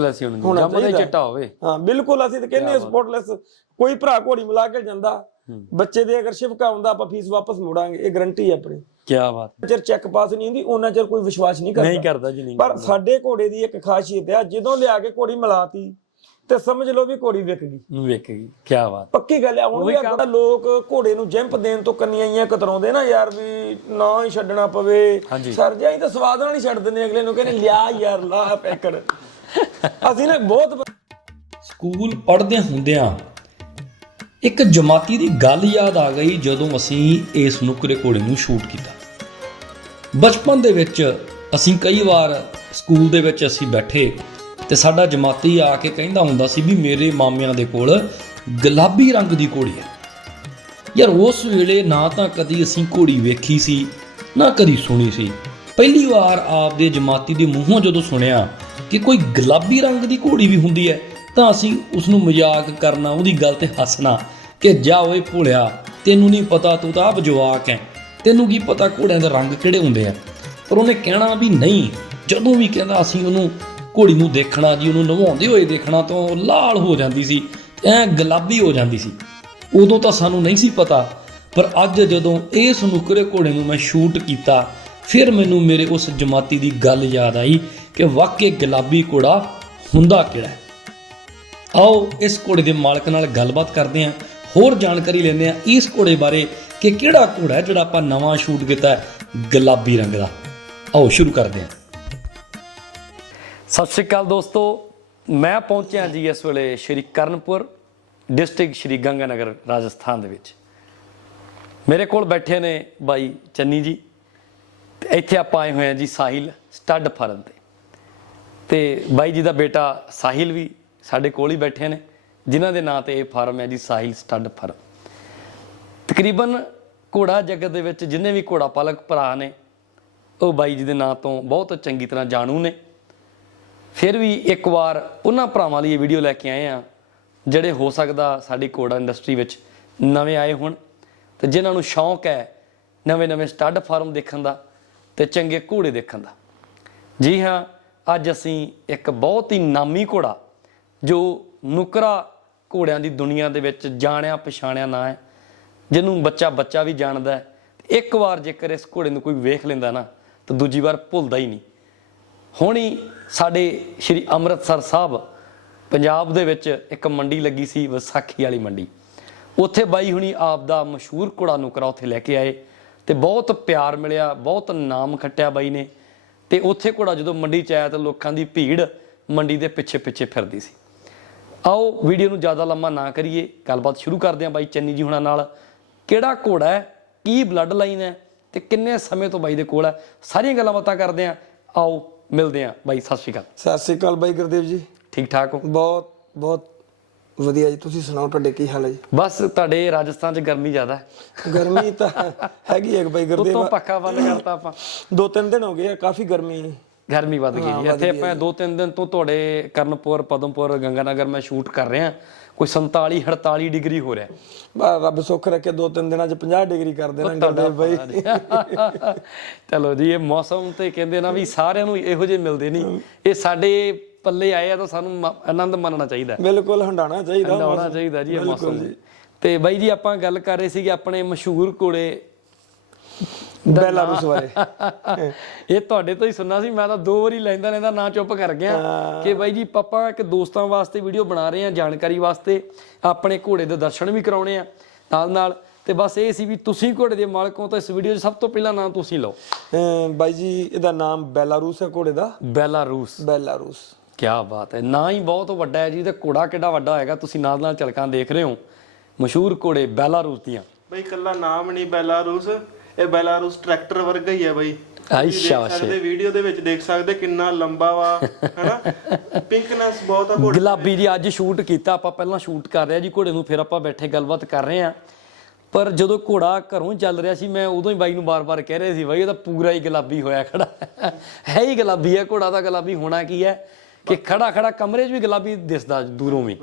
ਲੈਸ ਹੁਣ ਹੋਣਾ ਜੰਮਦਾ ਚਾਹੀਦਾ। ਚਿੱਟਾ ਹੋਵੇ। ਹਾਂ ਬਿਲਕੁਲ ਅਸੀਂ ਤਾਂ ਕਹਿੰਦੇ ਸਪੋਰਟਲੈਸ ਕੋਈ ਭਰਾ ਘੋੜੀ ਮਿਲਾ ਕੇ ਜਾਂਦਾ ਬੱਚੇ ਦੇ ਅਗਰ ਸ਼ਿਫਕਾ ਹੁੰਦਾ ਆਪਾਂ ਫੀਸ ਵਾਪਸ ਮੋੜਾਂਗੇ ਇਹ ਗਰੰਟੀ ਹੈ ਆਪਣੀ। ਕੀ ਬਾਤ। ਚਿਰ ਚੈੱਕ ਪਾਸ ਨਹੀਂ ਹੁੰਦੀ ਉਹਨਾਂ ਚਿਰ ਕੋਈ ਵਿਸ਼ਵਾਸ ਨਹੀਂ ਨਹੀਂ ਕਰਦਾ ਕਰਦਾ ਜੀ ਨਹੀਂ ਪਰ ਸਾਡੇ ਘੋੜੇ ਦੀ ਇੱਕ ਖਾਸੀਅਤ ਹੈ ਜਦੋਂ ਲਿਆ ਕੇ ਘੋੜੀ ਮਿਲਾਤੀ ਤੇ ਸਮਝ ਲਓ ਵੀ ਘੋੜੀ ਵਿਕ ਗਈ। ਵੇਖ ਗਈ ਕੀ ਬਾਤ। ਪੱਕੀ ਗੱਲ ਹੈ ਹੁਣ ਵੀ ਅੱਗੇ ਲੋਕ ਘੋੜੇ ਨੂੰ ਜੰਪ ਦੇਣ ਤੋਂ ਕੰਨੀਆਂ ਕਤਰਾਉਂਦੇ ਨਾ ਯਾਰ ਵੀ ਨਾ ਹੀ ਛੱਡਣਾ ਪਵੇ। ਹਾਂਜੀ। ਸਰ ਜੀ ਅਸੀਂ ਤਾਂ ਸਵਾਦ ਨਾਲ ਹੀ ਛੱਡ ਦਿੰਦੇ ਹਾਂ, ਅਗਲੇ ਨੂੰ ਕਹਿੰਦੇ ਲਿਆ ਯਾਰ ਲਾ ਪੈਕੜ। ਅਸੀਂ ਨਾ ਬਹੁਤ ਸਕੂਲ ਪੜ੍ਹਦੇ ਹੁੰਦਿਆਂ ਇੱਕ ਜਮਾਤੀ ਦੀ ਗੱਲ ਯਾਦ ਆ ਗਈ ਜਦੋਂ ਅਸੀਂ ਇਸ ਨੁਕਰੇ ਘੋੜੇ ਨੂੰ ਸ਼ੂਟ ਕੀਤਾ। ਬਚਪਨ ਦੇ ਵਿੱਚ ਅਸੀਂ ਕਈ ਵਾਰ ਸਕੂਲ ਦੇ ਵਿੱਚ ਅਸੀਂ ਬੈਠੇ ਤੇ ਸਾਡਾ ਜਮਾਤੀ ਆ ਕੇ ਕਹਿੰਦਾ ਹੁੰਦਾ ਸੀ ਵੀ ਮੇਰੇ ਮਾਮਿਆਂ ਦੇ ਕੋਲ ਗੁਲਾਬੀ ਰੰਗ ਦੀ ਘੋੜੀ ਹੈ। ਯਾਰ ਉਸ ਵੇਲੇ ਨਾ ਤਾਂ ਕਦੀ ਅਸੀਂ ਘੋੜੀ ਵੇਖੀ ਸੀ, ਨਾ ਕਦੀ ਸੁਣੀ ਸੀ। ਪਹਿਲੀ ਵਾਰ ਆਪਦੇ ਜਮਾਤੀ ਦੇ ਮੂੰਹੋਂ ਜਦੋਂ ਸੁਣਿਆ ਕਿ ਕੋਈ ਗੁਲਾਬੀ ਰੰਗ ਦੀ ਘੋੜੀ ਵੀ ਹੁੰਦੀ ਹੈ, ਤਾਂ ਅਸੀਂ ਉਸ ਨੂੰ ਮਜ਼ਾਕ ਕਰਨਾ, ਉਹਦੀ ਗੱਲ ਤੇ ਹੱਸਣਾ ਕਿ ਜਾ ਓਏ ਭੋਲਿਆ, ਤੈਨੂੰ ਨਹੀਂ ਪਤਾ ਤੂੰ ਤਾਂ ਆਪ ਜਵਾਕ ਹੈ। ਤੈਨੂੰ ਕੀ ਪਤਾ ਘੋੜਿਆਂ ਦੇ ਰੰਗ ਕਿਹੜੇ ਹੁੰਦੇ ਆ? ਪਰ ਉਹਨੇ ਕਹਿਣਾ ਵੀ ਨਹੀਂ, ਜਦੋਂ ਵੀ ਕਹਿੰਦਾ ਅਸੀਂ ਉਹਨੂੰ ਘੋੜੀ ਨੂੰ ਦੇਖਣਾ ਜੀ, ਉਹਨੂੰ ਨਵਾਉਂਦੇ ਹੋਏ ਦੇਖਣਾ ਤਾਂ ਉਹ ਲਾਲ ਹੋ ਜਾਂਦੀ ਸੀ, ਐ ਗੁਲਾਬੀ ਹੋ ਜਾਂਦੀ ਸੀ। ਉਦੋਂ ਤਾਂ ਸਾਨੂੰ ਨਹੀਂ ਸੀ ਪਤਾ, ਪਰ ਅੱਜ ਜਦੋਂ ਇਸ ਨੁਕਰੇ ਘੋੜੇ ਨੂੰ ਮੈਂ ਸ਼ੂਟ ਕੀਤਾ ਫਿਰ ਮੈਨੂੰ ਮੇਰੇ ਉਸ ਜਮਾਤੀ ਦੀ ਗੱਲ ਯਾਦ ਆਈ ਕਿ ਵਾਕਈ ਗੁਲਾਬੀ ਘੋੜਾ ਹੁੰਦਾ ਕਿਹੜਾ ਆਓ ਇਸ ਘੋੜੇ ਦੇ ਮਾਲਕ ਨਾਲ ਗੱਲਬਾਤ ਕਰਦੇ ਹਾਂ, ਹੋਰ ਜਾਣਕਾਰੀ ਲੈਂਦੇ ਹਾਂ ਇਸ ਘੋੜੇ ਬਾਰੇ ਕਿ ਕਿਹੜਾ ਘੋੜਾ ਹੈ ਜਿਹੜਾ ਆਪਾਂ ਨਵਾਂ ਸ਼ੂਟ ਕੀਤਾ ਹੈ, ਗੁਲਾਬੀ ਰੰਗ ਦਾ। ਆਓ ਸ਼ੁਰੂ ਕਰਦੇ ਹਾਂ। ਸਤਿ ਸ਼੍ਰੀ ਅਕਾਲ ਦੋਸਤੋ, ਮੈਂ ਪਹੁੰਚਿਆ ਜੀ ਇਸ ਵੇਲੇ ਸ਼੍ਰੀ ਕਰਨਪੁਰ ਡਿਸਟ੍ਰਿਕਟ ਸ਼੍ਰੀ ਗੰਗਾਨਗਰ, ਰਾਜਸਥਾਨ ਦੇ ਵਿੱਚ। ਮੇਰੇ ਕੋਲ ਬੈਠੇ ਨੇ ਬਾਈ ਚੰਨੀ ਜੀ। ਇੱਥੇ ਆਪਾਂ ਆਏ ਹੋਏ ਹਾਂ ਜੀ ਸਾਹਿਲ ਸਟੱਡ ਫਾਰਮ ਤੇ। ਤੇ ਬਾਈ ਜੀ ਦਾ ਬੇਟਾ ਸਾਹਿਲ ਵੀ ਸਾਡੇ ਕੋਲ ਹੀ ਬੈਠੇ ਨੇ, ਜਿਨ੍ਹਾਂ ਦੇ ਨਾਂ ਤੇ ਇਹ ਫਾਰਮ ਹੈ ਜੀ ਸਾਹਿਲ ਸਟੱਡ ਫਾਰਮ। ਤਕਰੀਬਨ ਘੋੜਾ ਜਗਤ ਦੇ ਵਿੱਚ ਜਿੰਨੇ ਵੀ ਘੋੜਾ ਪਾਲਕ ਭਰਾ ਨੇ, ਉਹ ਬਾਈ ਜੀ ਦੇ ਨਾਂ ਤੋਂ ਬਹੁਤ ਚੰਗੀ ਤਰ੍ਹਾਂ ਜਾਣੂ ਨੇ। ਫਿਰ ਵੀ ਇੱਕ ਵਾਰ ਉਹਨਾਂ ਭਰਾਵਾਂ ਲਈ ਇਹ ਵੀਡੀਓ ਲੈ ਕੇ ਆਏ ਆ ਜਿਹੜੇ ਹੋ ਸਕਦਾ ਸਾਡੀ ਘੋੜਾ ਇੰਡਸਟਰੀ ਵਿੱਚ ਨਵੇਂ ਆਏ ਹੋਣ। ਤੇ ਜਿਨ੍ਹਾਂ ਨੂੰ ਸ਼ੌਂਕ ਹੈ ਨਵੇਂ-ਨਵੇਂ ਸਟੱਡ ਫਾਰਮ ਦੇਖਣ ਦਾ ਤੇ ਚੰਗੇ ਘੋੜੇ ਦੇਖਣ ਦਾ। ਜੀ ਹਾਂ, ਅੱਜ ਅਸੀਂ ਇੱਕ ਬਹੁਤ ਹੀ ਨਾਮੀ ਘੋੜਾ, ਜੋ ਨੁਕਰਾ ਘੋੜਿਆਂ ਦੀ ਦੁਨੀਆ ਦੇ ਵਿੱਚ ਜਾਣਿਆ ਪਛਾਣਿਆ ਨਾਂ ਹੈ, ਜਿਹਨੂੰ ਬੱਚਾ ਬੱਚਾ ਵੀ ਜਾਣਦਾ ਹੈ। ਇੱਕ ਵਾਰ ਜੇਕਰ ਇਸ ਘੋੜੇ ਨੂੰ ਕੋਈ ਵੇਖ ਲੈਂਦਾ ਨਾ, ਤਾਂ ਦੂਜੀ ਵਾਰ ਭੁੱਲਦਾ ਹੀ ਨਹੀਂ। ਹੁਣੀ ਸਾਡੇ ਸ਼੍ਰੀ ਅੰਮ੍ਰਿਤਸਰ ਸਾਹਿਬ, ਪੰਜਾਬ ਦੇ ਵਿੱਚ ਇੱਕ ਮੰਡੀ ਲੱਗੀ ਸੀ, ਵਿਸਾਖੀ ਵਾਲੀ ਮੰਡੀ। ਉੱਥੇ ਬਾਈ ਹੁਣੀ ਆਪ ਦਾ ਮਸ਼ਹੂਰ ਘੋੜਾ ਨੁਕਰਾ ਉੱਥੇ ਲੈ ਕੇ ਆਏ। ਤੇ ਬਹੁਤ ਪਿਆਰ ਮਿਲਿਆ ਬਹੁਤ ਨਾਮ ਖੱਟਿਆ ਬਾਈ ਨੇ। ਤੇ ਉੱਥੇ ਘੋੜਾ ਜਦੋਂ ਮੰਡੀ ਚ ਆਇਆ ਤਾਂ ਲੋਕਾਂ ਦੀ ਭੀੜ ਮੰਡੀ ਦੇ ਪਿੱਛੇ ਪਿੱਛੇ ਫਿਰਦੀ ਸੀ। ਆਓ ਵੀਡੀਓ ਨੂੰ ਜ਼ਿਆਦਾ ਲੰਮਾ ਨਾ ਕਰੀਏ ਗੱਲਬਾਤ ਸ਼ੁਰੂ ਕਰਦੇ ਹਾਂ ਬਾਈ ਚੰਨੀ ਜੀ ਹੁਣਾਂ ਨਾਲ। ਕਿਹੜਾ ਘੋੜਾ ਹੈ? ਕੀ ਬਲੱਡ ਲਾਈਨ ਹੈ? ਤੇ ਕਿੰਨੇ ਸਮੇਂ ਤੋਂ ਬਾਈ ਦੇ ਕੋਲ ਹੈ? ਸਾਰੀਆਂ ਗੱਲਾਂ ਬਾਤਾਂ ਕਰਦੇ ਹਾਂ। ਆਓ ਮਿਲਦੇ ਹਾਂ ਬਾਈ ਸਤਿ ਸ਼੍ਰੀ ਅਕਾਲ। ਸਤਿ ਸ੍ਰੀ ਅਕਾਲ ਬਾਈ ਗੁਰਦੇਵ ਜੀ। ਠੀਕ ਠਾਕ ਹੋ? ਬਹੁਤ ਬਹੁਤ ਵਧੀਆ ਜੀ ਤੁਸੀਂ ਸੁਣਾਓ ਤੁਹਾਡੇ ਕੀ ਹਾਲ ਹੈ ਜੀ? ਬਸ ਤੁਹਾਡੇ ਰਾਜਸਥਾਨ 'ਚ ਗਰਮੀ ਜ਼ਿਆਦਾ ਹੈ। ਗਰਮੀ ਤਾਂ ਹੈਗੀ ਹੈ ਬਾਈ ਗੁਰਦੇਵ ਉਤੋਂ ਪੱਖਾ ਬੰਦ ਕਰਤਾ ਆਪਾਂ। ਦੋ ਤਿੰਨ ਦਿਨ ਹੋ ਗਏ ਆ ਕਾਫੀ ਗਰਮੀ ਹੈ ਗਰਮੀ ਵੱਧ ਗਈ ਜੀ। ਇੱਥੇ ਆਪਾਂ ਦੋ ਤਿੰਨ ਦਿਨ ਤੋਂ ਤੁਹਾਡੇ ਕਰਨਪੁਰ ਪਦਮਪੁਰ ਗੰਗਾਨਗਰ ਮੈਂ ਸ਼ੂਟ ਕਰ ਰਿਹਾ। ਕੋਈ 47 48 ਡਿਗਰੀ ਹੋ ਰਿਹਾ। ਬਾ ਰੱਬ ਸੁੱਖ ਰੱਖੇ ਦੋ ਤਿੰਨ ਦਿਨਾਂ ਚ 50 ਡਿਗਰੀ ਕਰ ਦੇਣਾ ਗੁਰਦੇਵ ਬਾਈ। ਚਲੋ ਜੀ ਇਹ ਮੌਸਮ ਤੇ ਕਹਿੰਦੇ ਨਾ ਵੀ ਸਾਰਿਆਂ ਨੂੰ ਇਹੋ ਜਿਹੇ ਮਿਲਦੇ ਨਹੀਂ। ਇਹ ਸਾਡੇ ਪੱਲੇ ਆਏ ਆ ਤਾਂ ਸਾਨੂੰ ਮ- ਆਨੰਦ ਮੰਨਣਾ ਚਾਹੀਦਾ ਬਿਲਕੁਲ ਹੰਡਾਣਾ ਚਾਹੀਦਾ ਲਾਉਣਾ ਚਾਹੀਦਾ ਜੀ ਇਹ ਮੌਸਮ। ਤੇ ਬਾਈ ਜੀ ਆਪਾਂ ਗੱਲ ਕਰ ਰਹੇ ਸੀਗੇ ਆਪਣੇ ਮਸ਼ਹੂਰ ਘੋੜੇ ਬੈਲਾਰੂਸ ਬਾਰੇ। ਇਹ ਤੁਹਾਡੇ ਤੋਂ ਹੀ ਸੁਣਨਾ ਸੀ ਮੈਂ ਤਾਂ ਦੋ ਵਾਰੀ ਲੈਂਦਾ ਲੈਂਦਾ ਨਾ ਚੁੱਪ ਕਰ ਗਿਆ। ਕਿ ਬਾਈ ਜੀ ਪਾਪਾ ਇੱਕ ਦੋਸਤਾਂ ਵਾਸਤੇ ਵੀਡੀਓ ਬਣਾ ਰਹੇ ਆ ਜਾਣਕਾਰੀ ਵਾਸਤੇ। ਆਪਣੇ ਘੋੜੇ ਦੇ ਦਰਸ਼ਨ ਵੀ ਕਰਾਉਣੇ ਆ ਨਾਲ ਨਾਲ। ਤੇ ਬਸ ਇਹ ਸੀ ਵੀ ਤੁਸੀਂ ਘੋੜੇ ਦੇ ਮਾਲਕ ਹੋ ਤਾਂ ਇਸ ਵੀਡੀਓ 'ਚ ਸਭ ਤੋਂ ਪਹਿਲਾਂ ਨਾਮ ਤੁਸੀਂ ਲਓ। ਅਮ ਬਾਈ ਜੀ ਇਹਦਾ ਨਾਮ ਬੈਲਾਰੂਸ ਹੈ ਘੋੜੇ ਦਾ। ਬੈਲਾਰੂਸ। ਬੈਲਾਰੂਸ। ਕੀ ਬਾਤ ਹੈ। ਨਾ ਹੀ ਬਹੁਤ ਵੱਡਾ ਹੈ ਜੀ ਤੇ ਘੋੜਾ ਕਿੱਡਾ ਵੱਡਾ ਹੋਏਗਾ ਤੁਸੀਂ ਨਾਲ ਨਾਲ ਝਲਕਾਂ ਦੇਖ ਰਹੇ ਹੋ। ਮਸ਼ਹੂਰ ਘੋੜੇ ਬੈਲਾਰੂਸ ਦੀਆਂ। ਬਈ ਕੱਲਾ ਨਾਮ ਨਹੀਂ ਬੈਲਾਰੂਸ ਇਹ ਬੈਲਾਰੂਸ ਟਰੈਕਟਰ ਵਰਗਾ ਹੀ ਹੈ ਬਈ। ਸ਼ਾਬਾਸ਼ ਸਕਦੇ ਵੀਡੀਓ ਦੇ ਵਿੱਚ ਦੇਖ ਸਕਦੇ ਕਿੰਨਾ ਲੰਬਾ ਵਾ ਹੈਨਾ? ਪਿੰਕਨੈਸ ਬਹੁਤ ਆ ਘੋੜੇ ਗੁਲਾਬੀ ਜੀ ਅੱਜ ਸ਼ੂਟ ਕੀਤਾ ਆਪਾਂ ਪਹਿਲਾਂ ਸ਼ੂਟ ਕਰ ਰਿਹਾ ਜੀ ਘੋੜੇ ਨੂੰ ਫਿਰ ਆਪਾਂ ਬੈਠੇ ਗੱਲਬਾਤ ਕਰ ਰਹੇ ਆ ਪਰ ਜਦੋਂ ਘੋੜਾ ਘਰੋਂ ਚੱਲ ਰਿਹਾ ਸੀ ਮੈਂ ਉਦੋਂ ਹੀ ਬਾਈ ਨੂੰ ਬਾਰ-ਬਾਰ ਕਹਿ ਰਿਹਾ ਸੀ ਬਾਈ ਇਹ ਤਾਂ ਪੂਰਾ ਹੀ ਗੁਲਾਬੀ ਹੋਇਆ ਖੜਾ ਹੈ। ਹੀ ਗੁਲਾਬੀ ਹੈ ਘੋੜਾ ਦਾ ਗੁਲਾਬੀ ਹੋਣਾ ਕੀ ਹੈ? ਕਿ ਖੜਾ ਖੜਾ ਕਮਰੇ 'ਚ ਵੀ ਗੁਲਾਬੀ ਦਿਸਦਾ ਦੂਰੋਂ ਵੀ।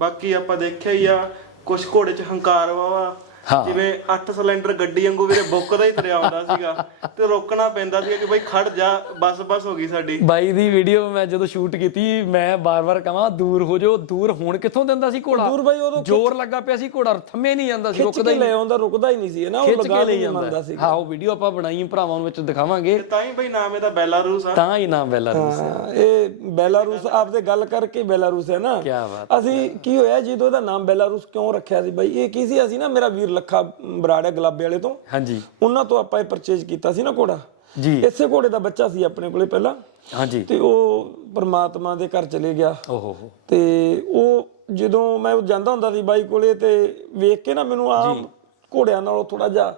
ਬਾਕੀ ਆਪਾਂ ਦੇਖਿਆ ਹੀ ਆ ਕੁਝ ਘੋੜੇ 'ਚ ਹੰਕਾਰ ਵਾ ਵਾ। ਜਿਵੇਂ 8 ਸਿਲੰਡਰ ਗੱਡੀ ਵਾਂਗੂ ਵੀਰੇ ਬੁੱਕ ਦਾ ਹੀ ਤੁਰਿਆ ਆਉਂਦਾ ਸੀਗਾ ਤੇ ਰੋਕਣਾ ਪੈਂਦਾ ਸੀਗਾ ਕਿ ਬਾਈ ਖੜ ਜਾ ਬਸ ਬਸ ਹੋ ਗਈ ਸਾਡੀ। ਬਾਈ ਦੀ ਵੀਡੀਓ ਮੈਂ ਜਦੋਂ ਸ਼ੂਟ ਕੀਤੀ ਮੈਂ ਬਾਰ-ਬਾਰ ਕਹਾਂ ਦੂਰ ਹੋ ਜਾਓ ਦੂਰ ਹੁਣ ਕਿੱਥੋਂ ਦਿੰਦਾ ਸੀ ਘੋੜਾ? ਦੂਰ ਬਾਈ ਉਦੋਂ ਜ਼ੋਰ ਲੱਗਾ ਪਿਆ ਸੀ ਘੋੜਾ ਥੰਮੇ ਨਹੀਂ ਜਾਂਦਾ ਸੀ ਰੁਕਦਾ ਹੀ ਲੈ ਆਉਂਦਾ ਰੁਕਦਾ ਹੀ ਨਹੀਂ ਸੀ ਨਾ? ਉਹ ਲਗਾ ਨਹੀਂ ਜਾਂਦਾ ਸੀ ਹਾਂ ਉਹ ਵੀਡੀਓ ਆਪਾਂ ਬਣਾਈ ਭਰਾਵਾਂ ਨੂੰ ਵਿੱਚ ਦਿਖਾਵਾਂਗੇ। ਤੇ ਹੀ ਬਾਈ ਨਾਮ ਇਹਦਾ ਬੈਲਾਰੂਸ ਆ। ਤਾਂ ਹੀ ਨਾਮ ਬੈਲਾਰੂਸ ਹਾਂ, ਇਹ ਬੈਲਾਰੂਸ ਆਪਦੇ ਗੱਲ ਕਰਕੇ ਬੈਲਾਰੂਸ ਹੈ ਨਾ। ਕੀ ਬਾਤ ਅਸੀਂ ਕੀ ਹੋਇਆ ਜਦੋਂ ਇਹਦਾ ਨਾਮ ਬੈਲਾਰੂਸ ਕਿਉਂ ਰੱਖਿਆ ਸੀ ਬਾਈ? ਇਹ ਕੀ ਸੀ? ਅਸੀਂ ਨਾ ਮੇਰਾ ਵੀਰ ਲੱਖਾ ਬਰਾੜ ਗੁਲਾਬੇ ਵਾਲੇ ਤੋਂ। ਹਾਂਜੀ। ਉਹਨਾਂ ਤੋਂ ਆਪਾਂ ਇਹ ਪਰਚੇਜ ਕੀਤਾ ਸੀ ਨਾ ਘੋੜਾ। ਜੀ। ਇਸੇ ਘੋੜੇ ਦਾ ਬੱਚਾ ਸੀ ਆਪਣੇ ਕੋਲੇ ਪਹਿਲਾਂ। ਹਾਂਜੀ। ਤੇ ਉਹ ਪਰਮਾਤਮਾ ਦੇ ਘਰ ਚਲੇ ਗਿਆ। ਓਹੋ ਤੇ ਉਹ ਜਦੋਂ ਮੈਂ ਜਾਂਦਾ ਹੁੰਦਾ ਸੀ ਬਾਈ ਕੋਲੇ ਤੇ ਵੇਖ ਕੇ ਨਾ ਮੈਨੂੰ ਆਮ ਘੋੜਿਆਂ ਨਾਲੋਂ ਥੋੜਾ ਜਿਹਾ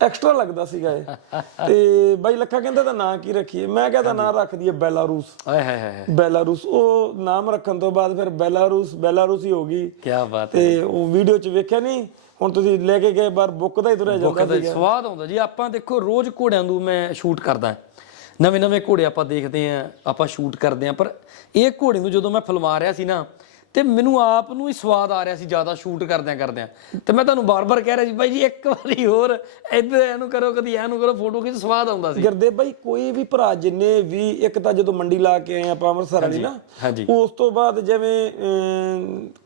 ਐਕਸਟਰਾ ਲੱਗਦਾ ਸੀਗਾ ਇਹ। ਤੇ ਬਾਈ ਲੱਖਾ ਕਹਿੰਦਾ ਤਾਂ ਨਾਂ ਕੀ ਰੱਖੀਏ? ਮੈਂ ਕਹਿੰਦਾ ਨਾਂ ਰੱਖ ਦਈਏ ਬੈਲਾਰੂਸ। ਆਏ ਹਾਏ ਹਾਏ ਬੈਲਾਰੂਸ। ਉਹ ਨਾਮ ਰੱਖਣ ਤੋਂ ਬਾਅਦ ਫਿਰ ਬੈਲਾਰੂਸ ਬੈਲਾਰੂਸ ਹੀ ਹੋ ਗਈ। ਕੀ ਬਾਤ ਹੈ। ਤੇ ਉਹ ਵੀਡੀਓ 'ਚ ਵੇਖਿਆ ਨਹੀਂ ਹੁਣ ਤੁਸੀਂ ਲੈ ਕੇ ਗਏ ਬਾਰ ਬੁੱਕ ਦਾ ਹੀ ਤੁਰਿਆ ਜਾਂਦਾ ਕਦੇ ਸਵਾਦ ਆਉਂਦਾ ਜੀ। ਆਪਾਂ ਦੇਖੋ ਰੋਜ਼ ਘੋੜਿਆਂ ਨੂੰ ਮੈਂ ਸ਼ੂਟ ਕਰਦਾ ਨਵੇਂ ਨਵੇਂ ਘੋੜੇ ਆਪਾਂ ਦੇਖਦੇ ਆਂ ਆਪਾਂ ਸ਼ੂਟ ਕਰਦੇ ਆਂ ਪਰ ਇਹ ਘੋੜੇ ਨੂੰ ਜਦੋਂ ਮੈਂ ਫਿਲਮਾ ਰਿਹਾ ਸੀ ਨਾ ਤੇ ਮੈਨੂੰ ਆਪ ਨੂੰ ਹੀ ਸਵਾਦ ਆ ਰਿਹਾ ਸੀ ਜ਼ਿਆਦਾ ਸ਼ੂਟ ਕਰਦਿਆਂ ਕਰਦਿਆਂ। ਤੇ ਮੈਂ ਤੁਹਾਨੂੰ ਬਾਰ-ਬਾਰ ਕਹਿ ਰਿਹਾ ਸੀ ਬਾਈ ਜੀ ਇੱਕ ਵਾਰੀ ਹੋਰ ਇੱਧਰ ਇਹਨੂੰ ਕਰੋ ਕਦੀ ਇਹਨੂੰ ਕਰੋ ਫੋਟੋ ਖਿੱਚ ਸਵਾਦ ਆਉਂਦਾ ਸੀ। ਗੁਰਦੇਵ ਬਾਈ ਕੋਈ ਵੀ ਭਰਾ ਜਿੰਨੇ ਵੀ ਇੱਕ ਤਾਂ ਜਦੋਂ ਮੰਡੀ ਲਾ ਕੇ ਆਏ ਆਪਾਂ ਅੰਮ੍ਰਿਤਸਰ ਵਾਲੀ ਨਾ ਉਸ ਤੋਂ ਬਾਅਦ ਜਿਵੇਂ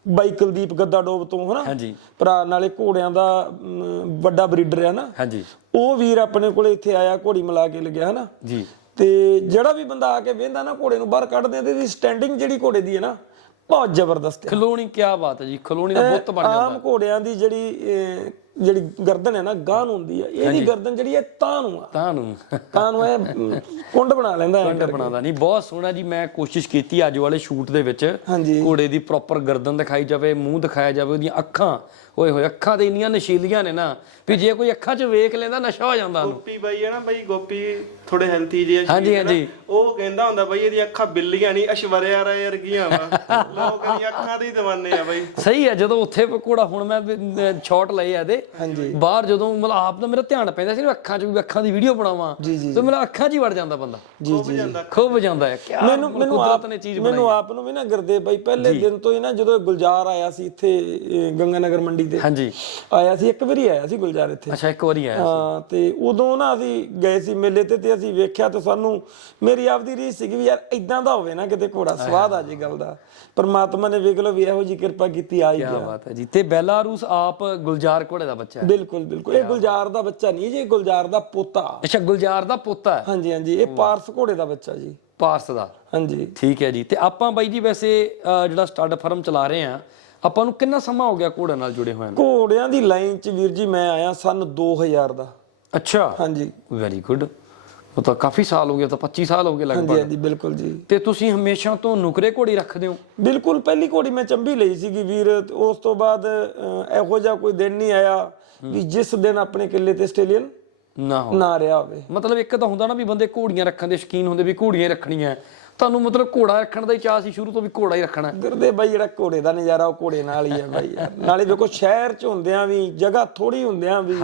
ਬਾਈ ਕੁਲਦੀਪ ਗੱਦਾ ਡੋਬ ਤੋਂ ਹਨਾ? ਭਰਾ ਨਾਲੇ ਘੋੜਿਆਂ ਦਾ ਵੱਡਾ ਬਰੀਡਰ ਹੈ ਨਾ? ਹਾਂਜੀ। ਉਹ ਵੀਰ ਆਪਣੇ ਕੋਲੇ ਇੱਥੇ ਆਇਆ ਘੋੜੀ ਮਿਲਾ ਕੇ ਲੱਗਿਆ ਹਨਾ? ਜੀ। ਤੇ ਜਿਹੜਾ ਵੀ ਬੰਦਾ ਆ ਕੇ ਵੇਂਦਾ ਨਾ ਘੋੜੇ ਨੂੰ ਬਾਹਰ ਕੱਢਦੇ ਆ ਤੇ ਇਹਦੀ ਸਟੈਂਡਿੰਗ ਜਿਹੜੀ ਘੋੜੇ ਦੀ ਹੈ ਨਾ ਬਹੁਤ ਜ਼ਬਰਦਸਤ ਹੈ। ਖਲੋਣੀ ਕੀ ਬਾਤ ਹੈ ਜੀ ਖਲੋਣੀ ਦਾ ਬੁੱਤ ਬਣ ਜਾਂਦਾ। ਆਮ ਘੋੜਿਆਂ ਦੀ ਜਿਹੜੀ ਜਿਹੜੀ ਗਰਦਨ ਹੈ ਨਾ ਗਾਂ ਨੂੰ ਹੁੰਦੀ ਹੈ। ਇਹਦੀ ਗਰਦਨ ਜਿਹੜੀ ਹੈ ਤਾਂ ਨੂੰ ਆ। ਤਾਂ ਨੂੰ। ਤਾਂ ਨੂੰ ਇਹ ਕੁੰਡ ਬਣਾ ਲੈਂਦਾ ਹੈ ਕੰਡ ਬਣਾਦਾ ਨਹੀਂ ਬਹੁਤ ਸੋਹਣਾ ਜੀ ਮੈਂ ਕੋਸ਼ਿਸ਼ ਕੀਤੀ ਅੱਜ ਵਾਲੇ ਸ਼ੂਟ ਦੇ ਵਿੱਚ ਘੋੜੇ ਦੀ ਪ੍ਰੋਪਰ ਗਰਦਨ ਦਿਖਾਈ ਜਾਵੇ ਮੂੰਹ ਦਿਖਾਇਆ ਜਾਵੇ ਉਹਦੀਆਂ ਅੱਖਾਂ। ਓਏ ਹੋਏ ਅੱਖਾਂ ਤੇ ਇੰਨੀਆਂ ਨਸ਼ੀਲੀਆਂ ਨੇ ਨਾ ਵੀ ਜੇ ਕੋਈ ਅੱਖਾਂ 'ਚ ਵੇਖ ਲੈਂਦਾ ਨਸ਼ਾ ਹੋ ਜਾਂਦਾ ਉਹਨੂੰ। ਗੋਪੀ ਬਾਈ ਹੈ ਨਾ ਬਾਈ ਗੋਪੀ ਥੋੜੇ ਹੈਲਥੀ ਜਿਹੇ ਹਾਂਜੀ, ਹਾਂਜੀ। ਉਹ ਕਹਿੰਦਾ ਹੁੰਦਾ ਬਾਈ ਇਹਦੀਆਂ ਅੱਖਾਂ ਬਿੱਲੀਆਂ ਨਹੀਂ ਅਸ਼ਵਰਿਆ ਰਾਏ ਵਰਗੀਆਂ ਵਾ। ਲੋਕ ਇਹਦੀਆਂ ਅੱਖਾਂ ਦੇ ਹੀ دیਵਾਨੇ ਆ ਬਾਈ। ਸਹੀ ਹੈ ਜਦੋਂ ਉੱਥੇ ਘੋੜਾ ਹੁਣ ਮੈਂ ਸ਼ਾਟ ਲਏ ਆ ਹਾਂਜੀ ਬਾਹਰ ਜਦੋਂ ਮਤਲਬ ਆਪ ਦਾ ਮੇਰਾ ਧਿਆਨ ਪੈਂਦਾ ਸੀ ਨਾ ਅੱਖਾਂ 'ਚ ਵੀ ਅੱਖਾਂ ਦੀ ਵੀਡੀਓ ਬਣਾਵਾਂ ਜੀ, ਜੀ, ਤੇ ਮੇਰਾ ਅੱਖਾਂ 'ਚ ਹੀ ਵੜ ਜਾਂਦਾ ਬੰਦਾ। ਜੀ ਜੀ ਖੁੱਬ ਜਾਂਦਾ। ਹੈ ਕਿਆ ਮੈਨੂੰ ਮੈਨੂੰ ਕੁਦਰਤ ਆਪ ਨੇ ਚੀਜ਼ ਮੈਨੂੰ ਆਪ ਨੂੰ ਵੀ ਨਾ ਗੁਰਦੇਵ ਬਾਈ ਪਹਿਲੇ ਦਿਨ ਤੋਂ ਹੀ ਨਾ ਜਦੋਂ ਗੁਲਜ਼ਾਰ ਆਇਆ ਸੀ ਇੱਥੇ ਗੰਗਾਨਗਰ ਮੰਡੀ ਤੇ। ਹਾਂਜੀ। ਆਇਆ ਸੀ ਇੱਕ ਵਾਰੀ ਆਇਆ ਸੀ ਗੁਲਜ਼ਾਰ ਇੱਥੇ। ਅੱਛਾ ਇੱਕ ਵਾਰੀ ਆਇਆ ਹਾਂ ਤੇ ਉਦੋਂ ਨਾ ਅਸੀਂ ਗਏ ਸੀ ਮੇਲੇ ਤੇ ਤੇ ਅਸੀਂ ਵੇਖਿਆ ਤੇ ਸਾਨੂੰ ਮੇਰੀ ਆਪਦੀ ਰੀਸ ਸੀਗੀ ਵੀ ਯਾਰ ਇਦਾਂ ਦਾ ਹੋਵੇ ਨਾ ਕਿਤੇ ਘੋੜਾ ਸਵਾਦ ਆ ਜੇ ਗੱਲ ਦਾ। ਪਰਮਾਤਮਾ ਨੇ ਵੇਖ ਲਓ ਵੀ ਇਹੋ ਜੀ ਕਿਰਪਾ ਕੀਤੀ ਆ ਹੀ ਕੀ ਗਿਆ ਬਾਤ ਹੈ ਜੀ। ਤੇ ਬੈਲਾਰੂਸ ਆਪ ਗੁਲਜ਼ਾਰ ਘੋੜੇ ਦਾ ਬੱਚਾ ਹੈ। ਬਿਲਕੁਲ ਬਿਲਕੁਲ। ਇਹ ਗੁਲਜ਼ਾਰ ਦਾ ਬੱਚਾ ਨਹੀਂ ਜੀ ਇਹ ਗੁਲਜ਼ਾਰ ਦਾ ਪੋਤਾ। ਅੱਛਾ ਗੁਲਜ਼ਾਰ ਦਾ ਪੁੱਤ ਹੈ? ਹਾਂਜੀ ਹਾਂਜੀ ਇਹ ਪਾਰਸ ਘੋੜੇ ਦਾ ਬੱਚਾ ਜੀ। ਪਾਰਸ ਦਾ? ਹਾਂਜੀ। ਠੀਕ ਹੈ ਜੀ। ਤੇ ਆਪਾਂ ਬਾਈ ਜੀ ਵੈਸੇ ਅਹ, ਜਿਹੜਾ ਸਟੱਡ ਫਰਮ ਚਲਾ ਰਹੇ ਆ ਆਪਾਂ ਨੂੰ ਕਿੰਨਾ ਸਮਾਂ ਹੋ ਗਿਆ ਘੋੜੇ ਨਾਲ ਜੁੜੇ ਹੋਏ ਨੂੰ? ਘੋੜਿਆਂ ਦੀ ਲਾਈਨ 'ਚ ਵੀਰ ਜੀ ਮੈਂ ਆਇਆ ਸਨ 2000 ਦਾ। ਅੱਛਾ। ਹਾਂਜੀ। Very good. ਉਹ ਤਾਂ ਕਾਫੀ ਸਾਲ ਹੋ ਗਏ ਤਾਂ 25 ਸਾਲ ਹੋ ਗਏ ਹਾਂਜੀ ਲਗਭਗ। ਹਾਂਜੀ ਬਿਲਕੁਲ ਜੀ। ਤੇ ਤੁਸੀਂ ਹਮੇਸ਼ਾ ਤੋਂ ਨੁਕਰੇ ਘੋੜੀ ਰੱਖਦੇ ਹੋ? ਬਿਲਕੁਲ ਪਹਿਲੀ ਘੋੜੀ ਮੈਂ ਚੰਬੀ ਲਈ ਸੀਗੀ ਵੀਰ। ਤੇ ਉਸ ਤੋਂ ਬਾਅਦ ਅਹ, ਇਹੋ ਜਿਹਾ ਕੋਈ ਦਿਨ ਨਹੀਂ ਆਇਆ ਵੀ ਜਿਸ ਦਿਨ ਆਪਣੇ ਕਿੱਲੇ ਤੇ ਆਸਟ੍ਰੇਲੀਅਨ ਨਾ ਹੋ ਨਾ ਰਿਹਾ ਹੋਵੇ। ਮਤਲਬ ਇੱਕ ਤਾਂ ਹੁੰਦਾ ਨਾ ਵੀ ਬੰਦੇ ਘੋੜੀਆਂ ਰੱਖਣ ਦੇ ਸ਼ੌਕੀਨ ਹੁੰਦੇ ਵੀ ਘੋੜੀਆਂ ਹੀ ਰੱਖਣੀਆਂ। ਤੁਹਾਨੂੰ ਮਤਲਬ ਘੋੜਾ ਰੱਖਣ ਦਾ ਹੀ ਚਾਹ ਸੀ ਸ਼ੁਰੂ ਤੋਂ ਵੀ ਘੋੜਾ ਹੀ ਰੱਖਣਾ। ਹੈ। ਗੁਰਦੇ ਬਾਈ ਜਿਹੜਾ ਘੋੜੇ ਦਾ ਨਜ਼ਾਰਾ ਉਹ ਘੋੜੇ ਨਾਲ ਹੀ ਹੈ ਬਾਈ ਯਾਰ। ਨਾਲੇ ਵੇਖੋ ਸ਼ਹਿਰ 'ਚ ਹੁੰਦਿਆਂ ਵੀ ਜਗ੍ਹਾ ਥੋੜੀ ਹੁੰਦਿਆਂ ਵੀ